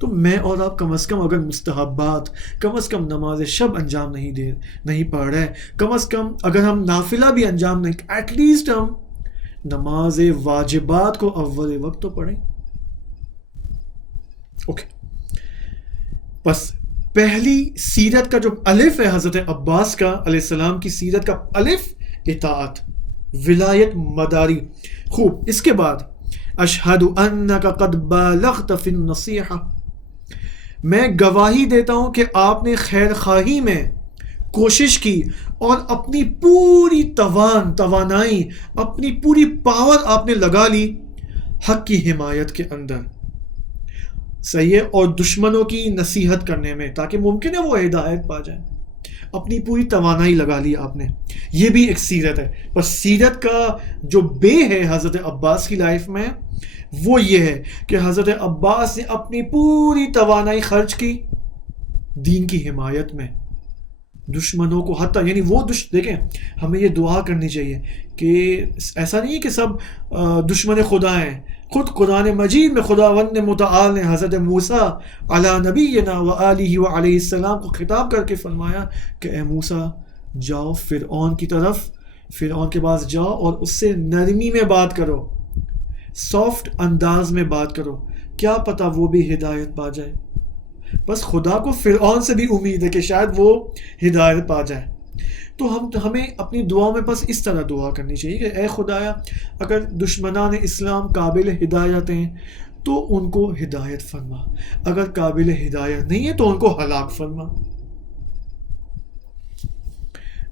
تو میں اور آپ کم از کم اگر مستحبات، کم از کم نماز شب انجام نہیں پڑھ رہے، کم از کم اگر ہم نافلہ بھی انجام نہیں، ایٹ لیسٹ ہم نماز واجبات کو اول وقت تو پڑھیں. اوکے، بس پہلی سیرت کا جو الف ہے حضرت عباس کا علیہ السلام کی سیرت کا الف اطاعت، ولایت مداری. خوب، اس کے بعد اشہد انک قد بالغت فی النصیحہ، میں گواہی دیتا ہوں کہ آپ نے خیر خواہی میں کوشش کی اور اپنی پوری توانائی، اپنی پوری پاور آپ نے لگا لی حق کی حمایت کے اندر، صحیح ہے، اور دشمنوں کی نصیحت کرنے میں، تاکہ ممکن ہے وہ ہدایت پا جائیں. اپنی پوری توانائی لگا لی آپ نے. یہ بھی ایک سیرت ہے. پر سیرت کا جو بے ہے حضرت عباس کی لائف میں وہ یہ ہے کہ حضرت عباس نے اپنی پوری توانائی خرچ کی دین کی حمایت میں، دشمنوں کو حتیٰ یعنی وہ دیکھیں ہمیں یہ دعا کرنی چاہیے کہ ایسا نہیں ہے کہ سب دشمن خدا ہیں. خود قرآن مجید میں خداوند متعال نے حضرت موسیٰ علی نبینا و آلہ و علیہ السلام کو خطاب کر کے فرمایا کہ اے موسیٰ جاؤ فرعون کی طرف، فرعون کے پاس جاؤ اور اس سے نرمی میں بات کرو، سافٹ انداز میں بات کرو، کیا پتہ وہ بھی ہدایت پا جائے. بس خدا کو فرعون سے بھی امید ہے کہ شاید وہ ہدایت پا جائے. تو ہمیں اپنی دعاؤں میں بس اس طرح دعا کرنی چاہیے کہ اے خدایا اگر دشمنان اسلام قابل ہدایت ہیں تو ان کو ہدایت فرما، اگر قابل ہدایت نہیں ہے تو ان کو ہلاک فرما.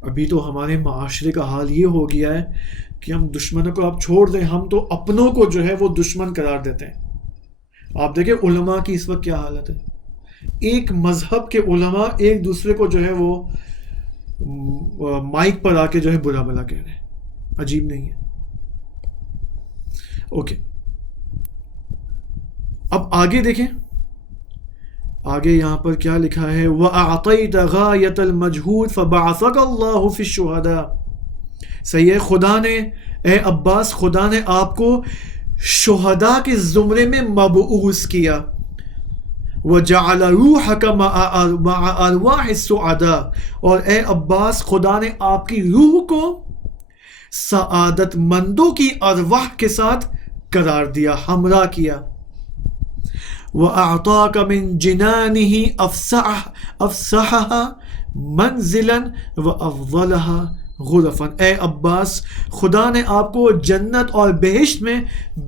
ابھی تو ہمارے معاشرے کا حال یہ ہو گیا ہے کہ ہم دشمنوں کو آپ چھوڑ دیں، ہم تو اپنوں کو جو ہے وہ دشمن قرار دیتے ہیں. آپ دیکھیں علماء کی اس وقت کیا حالت ہے، ایک مذہب کے علماء ایک دوسرے کو جو ہے وہ مائک پر آ کے جو ہے برا بلا کہہ رہے ہیں. عجیب نہیں ہے؟ اوکے، اب آگے دیکھیں، آگے یہاں پر کیا لکھا ہے، وَأَعْطَيْتَ غَایَةَ الْمَجْهُودِ فَبَعَثَكَ اللَّهُ فِي الشُّهَدَاءِ. صحیح ہے، خدا نے اے عباس، خدا نے آپ کو شہداء کے زمرے میں مبعوث کیا. وَجَعَلَ رُوحَكَ مَعَ أَرْوَاحِ السُّعَدَاءِ، اور اے عباس خدا نے آپ کی روح کو سعادت مندوں کی ارواح کے ساتھ قرار دیا، ہمراہ کیا. وَأَعْطَاكَ مِن جِنَانِهِ أَفْسَحَهَا مَنزِلًا وَأَفْضَلَهَا غُرَفًا. اے عباس خدا نے آپ کو جنت اور بہشت میں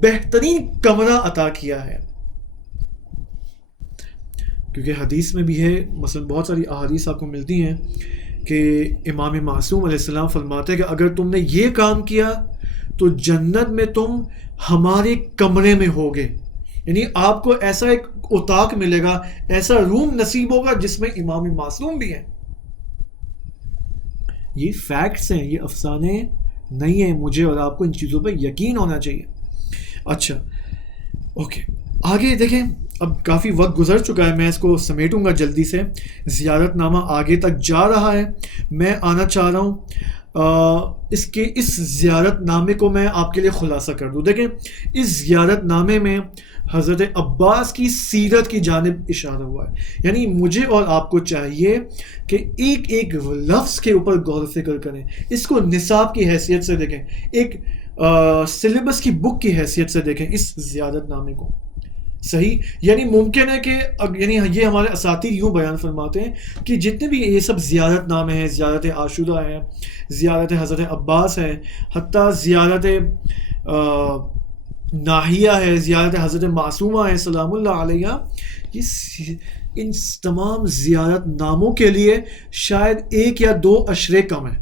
بہترین کمرہ عطا کیا ہے. کیونکہ حدیث میں بھی ہے، مثلا بہت ساری احادیث آپ کو ملتی ہیں کہ امام معصوم علیہ السلام فرماتے ہیں کہ اگر تم نے یہ کام کیا تو جنت میں تم ہمارے کمرے میں ہوگے. یعنی آپ کو ایسا ایک اتاق ملے گا، ایسا روم نصیب ہوگا جس میں امام معصوم بھی ہیں. یہ فیکٹس ہیں، یہ افسانے نہیں ہیں. مجھے اور آپ کو ان چیزوں پہ یقین ہونا چاہیے. اچھا اوکے، آگے دیکھیں. اب کافی وقت گزر چکا ہے، میں اس کو سمیٹوں گا جلدی سے. زیارت نامہ آگے تک جا رہا ہے. میں آنا چاہ رہا ہوں اس زیارت نامے کو میں آپ کے لیے خلاصہ کر دوں. دیکھیں اس زیارت نامے میں حضرت عباس کی سیرت کی جانب اشارہ ہوا ہے. یعنی مجھے اور آپ کو چاہیے کہ ایک ایک لفظ کے اوپر غور و فکر کریں، اس کو نصاب کی حیثیت سے دیکھیں، ایک سلیبس کی بک کی حیثیت سے دیکھیں اس زیارت نامے کو. صحیح، یعنی ممکن ہے کہ یعنی یہ ہمارے اساتذہ یوں بیان فرماتے ہیں کہ جتنے بھی یہ سب زیارت نامے ہیں، زیارت عاشورہ ہے، زیارت حضرت عباس ہے، حتیٰ زیارت ناحیہ ہے، زیارت حضرت معصومہ ہے سلام اللہ علیہ، یہ ان تمام زیارت ناموں کے لیے شاید 1 یا 2 اشرے کم ہیں.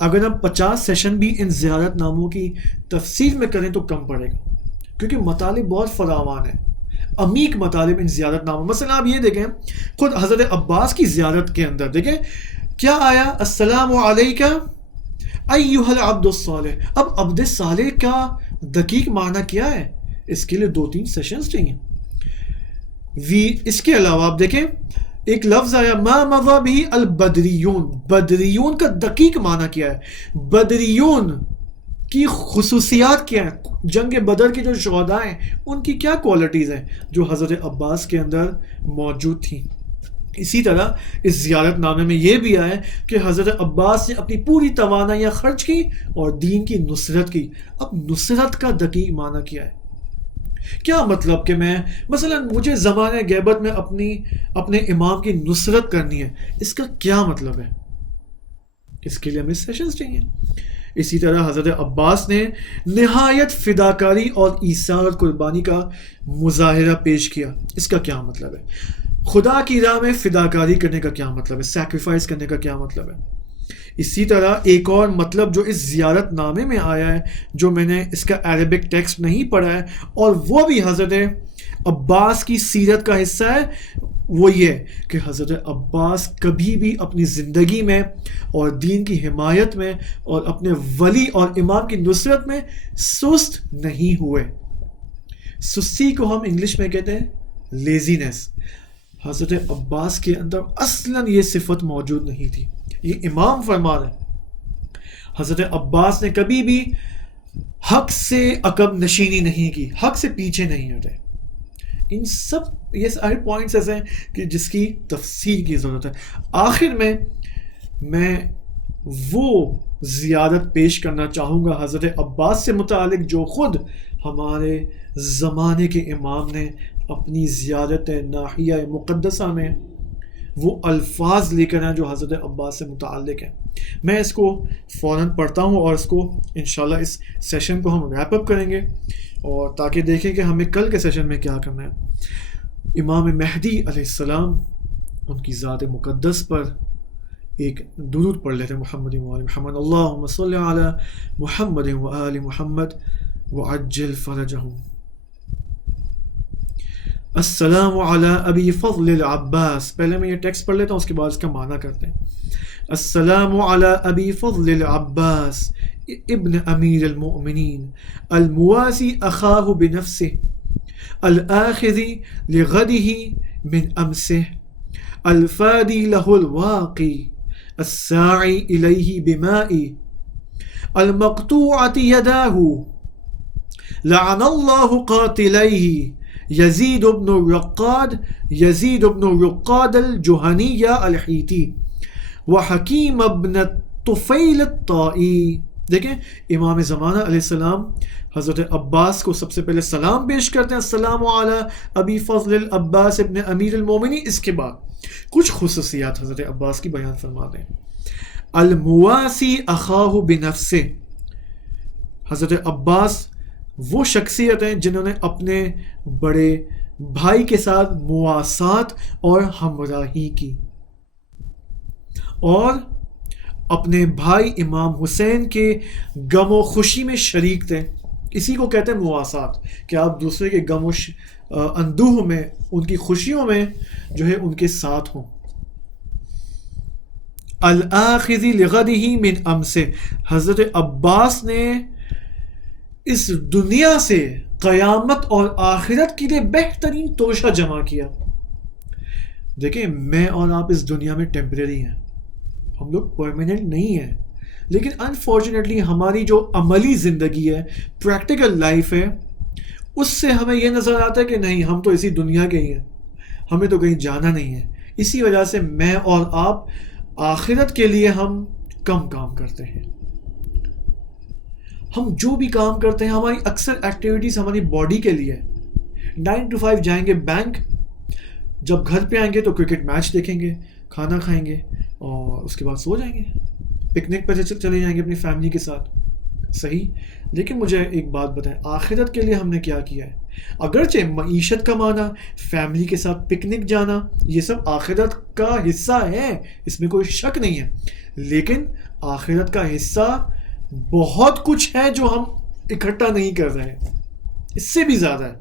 اگر ہم 50 سیشن بھی ان زیارت ناموں کی تفسیر میں کریں تو کم پڑے گا، کیونکہ مطالب بہت فراوان ہیں، عمیق مطالب ان زیارت ناموں. مثلا آپ یہ دیکھیں خود حضرت عباس کی زیارت کے اندر دیکھیں کیا آیا، السلام علیکہ ایھا العبد الصالح. اب عبد صالح کا دقیق معنی کیا ہے، اس کے لیے 2-3 سیشنز چاہیے. اس کے علاوہ آپ دیکھیں ایک لفظ آیا ما مضى به البدریون. بدریون کا دقیق معنی کیا ہے، بدریون کی خصوصیات کیا ہیں، جنگ بدر کے جو شہداء ہیں ان کی کیا کوالٹیز ہیں جو حضرت عباس کے اندر موجود تھیں. اسی طرح اس زیارت نامے میں یہ بھی آیا کہ حضرت عباس نے اپنی پوری توانائیاں خرچ کی اور دین کی نصرت کی. اب نصرت کا دقیق معنی کیا ہے، کیا مطلب کہ میں مثلا مجھے زمانہ غیبت میں اپنے امام کی نصرت کرنی ہے، اس کا کیا مطلب ہے، اس کے لیے ہمیں سیشنز چاہیے. اسی طرح حضرت عباس نے نہایت فداکاری اور ایثار اور قربانی کا مظاہرہ پیش کیا، اس کا کیا مطلب ہے، خدا کی راہ میں فداکاری کرنے کا کیا مطلب ہے، سیکریفائس کرنے کا کیا مطلب ہے. اسی طرح ایک اور مطلب جو اس زیارت نامے میں آیا ہے، جو میں نے اس کا عربک ٹیکسٹ نہیں پڑھا ہے اور وہ بھی حضرت عباس کی سیرت کا حصہ ہے، وہ یہ کہ حضرت عباس کبھی بھی اپنی زندگی میں اور دین کی حمایت میں اور اپنے ولی اور امام کی نصرت میں سست نہیں ہوئے. سستی کو ہم انگلش میں کہتے ہیں لیزینس. حضرت عباس کے اندر اصلاً یہ صفت موجود نہیں تھی. یہ امام فرمان ہے، حضرت عباس نے کبھی بھی حق سے عقب نشینی نہیں کی، حق سے پیچھے نہیں ہٹے. ان سب یہ سارے پوائنٹس ایسے ہیں کہ جس کی تفصیل کی ضرورت ہے. آخر میں وہ زیارت پیش کرنا چاہوں گا حضرت عباس سے متعلق جو خود ہمارے زمانے کے امام نے اپنی زیارت ناحیہ مقدسہ میں وہ الفاظ لے کر ہیں جو حضرت عباس سے متعلق ہیں. میں اس کو فوراً پڑھتا ہوں اور اس کو انشاءاللہ اس سیشن کو ہم ریپ اپ کریں گے، اور تاکہ دیکھیں کہ ہمیں کل کے سیشن میں کیا کرنا ہے. امام مہدی علیہ السلام ان کی ذات مقدس پر ایک درود پڑھ لیتے ہیں، محمد و آل محمد. اللہم صلی علی محمد و آل محمد وعجل فرجہم. السلام علی ابی فضل العباس. پہلے میں یہ ٹیکسٹ پڑھ لیتا ہوں، اس کے بعد اس کا معنی کرتے ہیں. السلام علی ابی فضل العباس ابن امیر المؤمنین المواسی اخاہ بنفسہ الآخذ لغدہ من امسہ الفادی لہ الواقی الساعی الیہ بمائی المقطوعۃ یداہ لعن اللہ قاتلیہ یزید بن رقاد الجہنی الحیتی وحکیم ابن طفیل الطائی. دیکھیں امام زمانہ علیہ السلام حضرت عباس کو سب سے پہلے سلام پیش کرتے ہیں، السلام علی ابی فضل العباس ابن امیر المومنین. اس کے بعد کچھ خصوصیات حضرت عباس کی بیان فرماتے ہیں. المواسی اخاہ بنفسہ، حضرت عباس وہ شخصیت ہیں جنہوں نے اپنے بڑے بھائی کے ساتھ مواسات اور ہمراہی کی، اور اپنے بھائی امام حسین کے غم و خوشی میں شریک تھے. اسی کو کہتے ہیں مواسات، کہ آپ دوسرے کے غم و اندوہ میں، ان کی خوشیوں میں جو ہے ان کے ساتھ ہوں. الآخذ لغدہ من امسہ، حضرت عباس نے اس دنیا سے قیامت اور آخرت کے لیے بہترین توشہ جمع کیا. دیکھیں میں اور آپ اس دنیا میں ٹیمپریری ہیں، ہم لوگ پرماننٹ نہیں ہیں، لیکن انفارچونیٹلی ہماری جو عملی زندگی ہے، پریکٹیکل لائف ہے، اس سے ہمیں یہ نظر آتا ہے کہ نہیں ہم تو اسی دنیا کے ہی ہیں، ہمیں تو کہیں جانا نہیں ہے. اسی وجہ سے میں اور آپ آخرت کے لیے ہم کم کام کرتے ہیں. ہم جو بھی کام کرتے ہیں ہماری اکثر ایکٹیویٹیز ہماری باڈی کے لیے. 9 to 5 جائیں گے بینک، جب گھر پہ آئیں گے تو کرکٹ میچ دیکھیں گے، کھانا کھائیں گے اور اس کے بعد سو جائیں گے، پکنک پہ چلے جائیں گے اپنی فیملی کے ساتھ. صحیح، لیکن مجھے ایک بات بتائیں، آخرت کے لیے ہم نے کیا کیا ہے؟ اگرچہ معیشت کمانا، فیملی کے ساتھ پکنک جانا، یہ سب آخرت کا حصہ ہے، اس میں کوئی شک نہیں ہے، لیکن آخرت کا حصہ بہت کچھ ہے جو ہم اکٹھا نہیں کر رہے، اس سے بھی زیادہ ہے.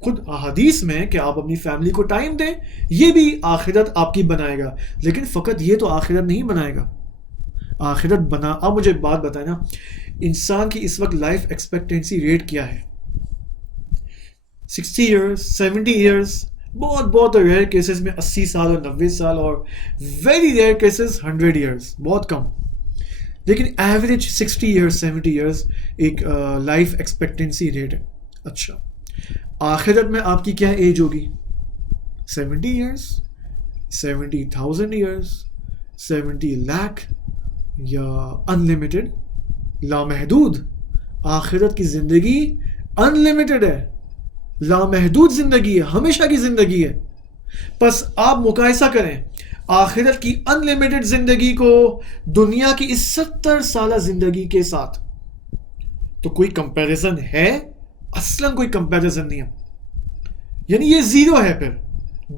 خود احادیث میں کہ آپ اپنی فیملی کو ٹائم دیں، یہ بھی آخرت آپ کی بنائے گا، لیکن فقط یہ تو آخرت نہیں بنائے گا. آخرت بنا. اب مجھے ایک بات بتائیں نا، انسان کی اس وقت لائف ایکسپیکٹینسی ریٹ کیا ہے؟ 60 ایئرس، 70 ایئرس، بہت ریئر کیسز میں 80 سال اور 90 سال، اور ویری ریئر کیسز 100 ایئرس، بہت کم. لیکن ایوریج 60 ایئرس 70 ایئرس ایک لائف ایکسپیکٹینسی ریٹ ہے. اچھا، آخرت میں آپ کی کیا ایج ہوگی؟ 70 ایئرس، 70,000 ایئرس، 70 لاکھ، یا انلمیٹڈ، لامحدود؟ آخرت کی زندگی انلمیٹڈ ہے، لامحدود زندگی ہے، ہمیشہ کی زندگی ہے. پس آپ مقایسہ کریں آخرت کی انلمیٹڈ زندگی کو دنیا کی اس 70 سالہ زندگی کے ساتھ، تو کوئی کمپیریزن ہے؟ اصلاً کوئی کمپیریزن نہیں ہے. یعنی یہ زیرو ہے، پھر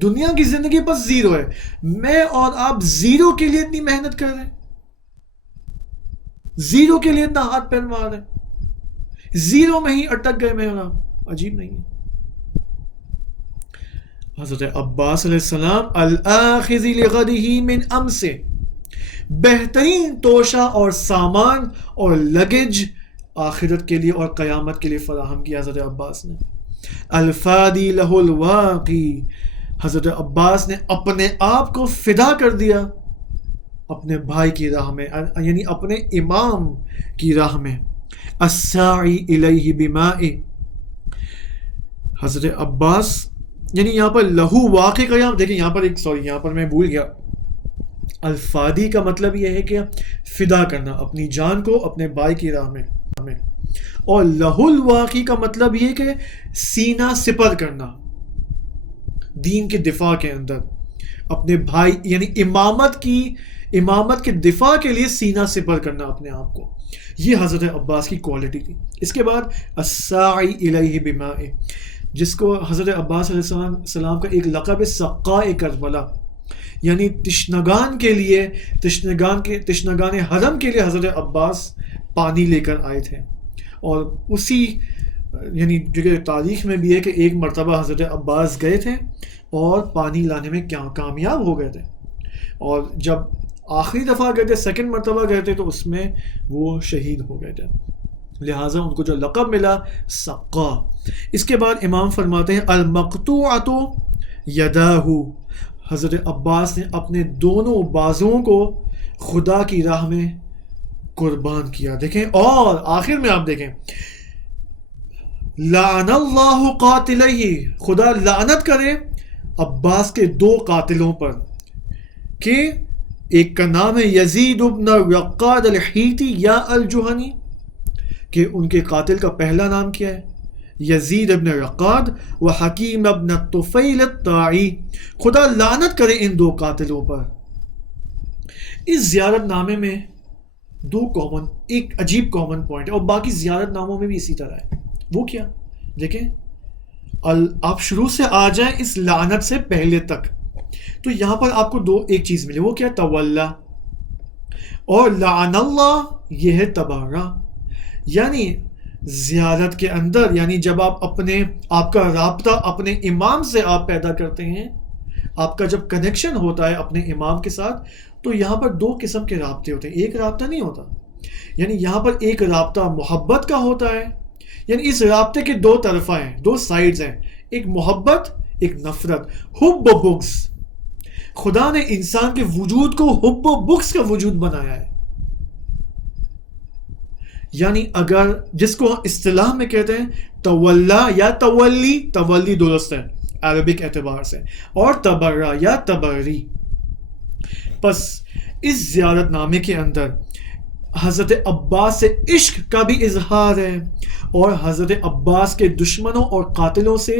دنیا کی زندگی بس زیرو ہے. میں اور آپ زیرو کے لیے اتنی محنت کر رہے ہیں، زیرو کے لیے اتنا ہاتھ پیر مار رہے ہیں، زیرو میں ہی اٹک گئے میں اور آپ. عجیب نہیں ہے؟ حضرت عباس علیہ السلام الآخذ لغدہ من امسہ، بہترین توشہ اور سامان اور لگیج آخرت کے لیے اور قیامت کے لیے فراہم کیا حضرت عباس نے. الفادی لہ الواقی، حضرت عباس نے اپنے آپ کو فدا کر دیا اپنے بھائی کی راہ میں، یعنی اپنے امام کی راہ میں. الساعی الیہ بماء، حضرت عباس یعنی یہاں پر لہو واقع کا، یہاں دیکھیں یہاں پر میں بھول گیا، الفادی کا مطلب یہ ہے کہ فدا کرنا اپنی جان کو اپنے بھائی کی راہ میں، اور لہو الواقی کا مطلب یہ کہ سینہ سپر کرنا دین کے دفاع کے اندر، اپنے بھائی یعنی امامت کے دفاع کے لیے سینہ سپر کرنا اپنے آپ کو. یہ حضرت عباس کی کوالٹی تھی. اس کے بعد الساعی الیہ بماء، جس کو حضرت عباس علیہ السلام کا ایک لقب ہے سقاء کربلا، یعنی تشنگان کے لیے، تشنگان حرم کے لیے حضرت عباس پانی لے کر آئے تھے. اور اسی یعنی جو کہ تاریخ میں بھی ہے کہ ایک مرتبہ حضرت عباس گئے تھے اور پانی لانے میں کامیاب ہو گئے تھے، اور جب آخری دفعہ گئے تھے، سیکنڈ مرتبہ گئے تھے، تو اس میں وہ شہید ہو گئے تھے، لہٰذا ان کو جو لقب ملا سقا. اس کے بعد امام فرماتے ہیں المقطوعۃ یداہ، حضرت عباس نے اپنے دونوں بازوؤں کو خدا کی راہ میں قربان کیا. دیکھیں، اور آخر میں آپ دیکھیں لعن اللہ قاتلیہ، خدا لعنت کرے عباس کے 2 قاتلوں پر، کہ ایک کا نام ہے یزید ابن رقاد الحیتی یا الجہنی، کہ ان کے قاتل کا پہلا نام کیا ہے یزید ابن رقاد، و حکیم ابن طفیل الطائی، خدا لعنت کرے ان 2 قاتلوں پر۔ اس زیارت نامے میں 2 کامن، ایک عجیب کامن پوائنٹ ہے، اور باقی زیارت ناموں میں بھی اسی طرح ہے۔ وہ کیا؟ دیکھیں، آپ شروع سے آ جائیں اس لعنت سے پہلے تک، تو یہاں پر آپ کو ایک چیز ملے، وہ کیا؟ تولا، اور لعن اللہ یہ ہے تبارہ، یعنی زیارت کے اندر، یعنی جب آپ کا رابطہ اپنے امام سے آپ پیدا کرتے ہیں، آپ کا جب کنیکشن ہوتا ہے اپنے امام کے ساتھ، تو یہاں پر 2 قسم کے رابطے ہوتے ہیں، ایک رابطہ نہیں ہوتا، یعنی یہاں پر ایک رابطہ محبت کا ہوتا ہے، یعنی اس رابطے کے 2 طرفہ ہیں، 2 سائیڈز ہیں، ایک محبت ایک نفرت، حب و بغض۔ خدا نے انسان کے وجود کو حب و بغض کا وجود بنایا ہے، یعنی اگر جس کو اصطلاح میں کہتے ہیں تولا یا تولی درست ہے عربک اعتبار سے، اور تبرہ یا تبری۔ پس اس زیارت نامے کے اندر حضرت عباس سے عشق کا بھی اظہار ہے، اور حضرت عباس کے دشمنوں اور قاتلوں سے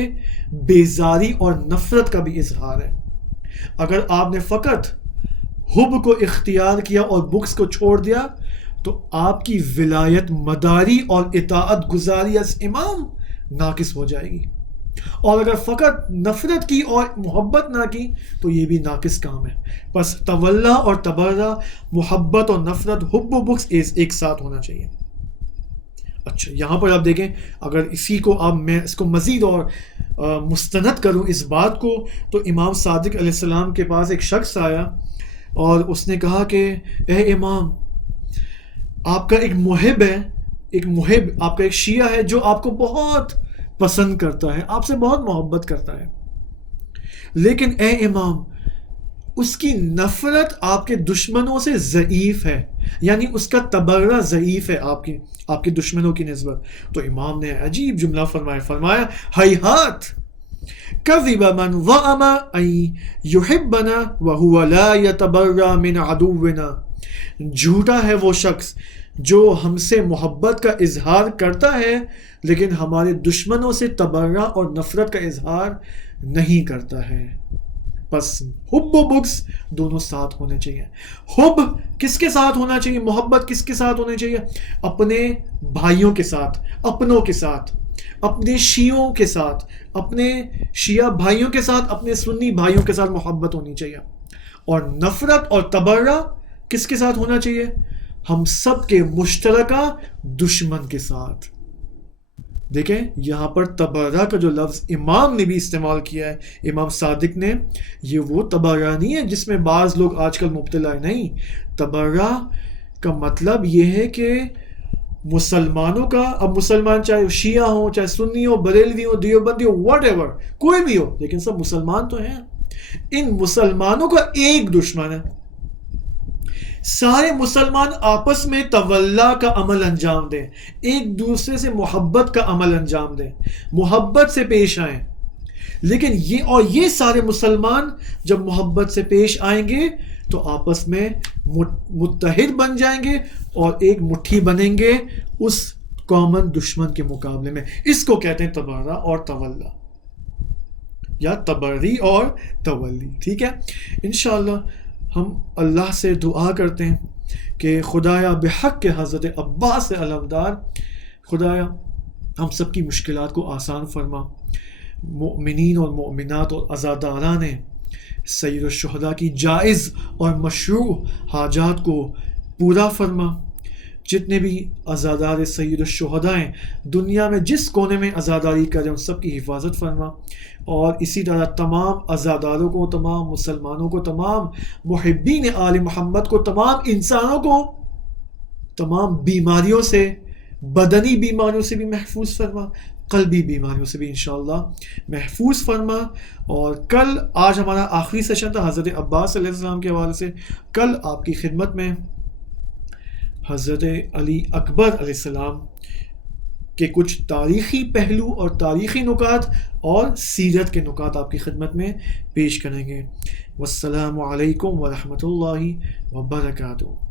بیزاری اور نفرت کا بھی اظہار ہے۔ اگر آپ نے فقط حب کو اختیار کیا اور بغض کو چھوڑ دیا تو آپ کی ولایت مداری اور اطاعت گزاری از امام ناقص ہو جائے گی، اور اگر فقط نفرت کی اور محبت نہ کی تو یہ بھی ناقص کام ہے۔ بس تولا اور تبرہ، محبت اور نفرت، حب و بغض ایک ساتھ ہونا چاہیے۔ اچھا، یہاں پر آپ دیکھیں، اگر میں اس کو مزید اور مستند کروں اس بات کو، تو امام صادق علیہ السلام کے پاس ایک شخص آیا اور اس نے کہا کہ اے امام، آپ کا ایک محب ہے، آپ کا ایک شیعہ ہے جو آپ کو بہت پسند کرتا ہے، آپ سے بہت محبت کرتا ہے، لیکن اے امام، اس کی نفرت آپ کے دشمنوں سے ضعیف ہے، یعنی اس کا تبرہ ضعیف ہے آپ کے دشمنوں کی نسبت۔ تو امام نے عجیب جملہ فرمایا ہیہات کذب من ظلم ان یحبنا وهو لا يتبرأ من عدونا، جھوٹا ہے وہ شخص جو ہم سے محبت کا اظہار کرتا ہے لیکن ہمارے دشمنوں سے تبرہ اور نفرت کا اظہار نہیں کرتا ہے۔ بس حب و بغض دونوں ساتھ ہونے چاہیے۔ حب کس کے ساتھ ہونا چاہیے؟ محبت کس کے ساتھ ہونا چاہیے؟ اپنے بھائیوں کے ساتھ، اپنوں کے ساتھ، اپنے شیعوں کے ساتھ، اپنے شیعہ بھائیوں کے ساتھ، اپنے سنی بھائیوں کے ساتھ محبت ہونی چاہیے۔ اور نفرت اور تبرہ کس کے ساتھ ہونا چاہیے؟ ہم سب کے مشترکہ دشمن کے ساتھ۔ دیکھیں یہاں پر تبرہ کا جو لفظ امام نے بھی استعمال کیا ہے، امام صادق نے، یہ وہ تبرہ نہیں ہے جس میں بعض لوگ آج کل مبتلا ہے، نہیں۔ تبرہ کا مطلب یہ ہے کہ مسلمانوں کا، اب مسلمان چاہے شیعہ ہوں، چاہے سنی ہو، بریلوی ہو، دیوبندی ہو، واٹ ایور، کوئی بھی ہو، لیکن سب مسلمان تو ہیں۔ ان مسلمانوں کا ایک دشمن ہے، سارے مسلمان آپس میں تولا کا عمل انجام دیں، ایک دوسرے سے محبت کا عمل انجام دیں، محبت سے پیش آئیں، لیکن یہ سارے مسلمان جب محبت سے پیش آئیں گے تو آپس میں متحد بن جائیں گے اور ایک مٹھی بنیں گے اس کامن دشمن کے مقابلے میں۔ اس کو کہتے ہیں تبرہ اور تولا، یا تبری اور تولی، ٹھیک ہے۔ انشاءاللہ ہم اللہ سے دعا کرتے ہیں کہ خدایا بحق کے حضرت عباس علمدار، خدایا ہم سب کی مشکلات کو آسان فرما، مؤمنین اور مؤمنات اور عزاداران سید الشہداء کی جائز اور مشروع حاجات کو پورا فرما، جتنے بھی عزادار سید الشہداء ہیں دنیا میں جس کونے میں عزاداری کریں ان سب کی حفاظت فرما، اور اسی طرح تمام عزاداروں کو، تمام مسلمانوں کو، تمام محبین آل محمد کو، تمام انسانوں کو تمام بیماریوں سے، بدنی بیماریوں سے بھی محفوظ فرما، قلبی بیماریوں سے بھی انشاءاللہ محفوظ فرما۔ اور آج ہمارا آخری سیشن تھا حضرت عباس علیہ السلام کے حوالے سے، کل آپ کی خدمت میں حضرت علی اکبر علیہ السلام کہ کچھ تاریخی پہلو اور تاریخی نکات اور سیرت کے نکات آپ کی خدمت میں پیش کریں گے۔ والسلام علیکم ورحمۃ اللہ وبرکاتہ۔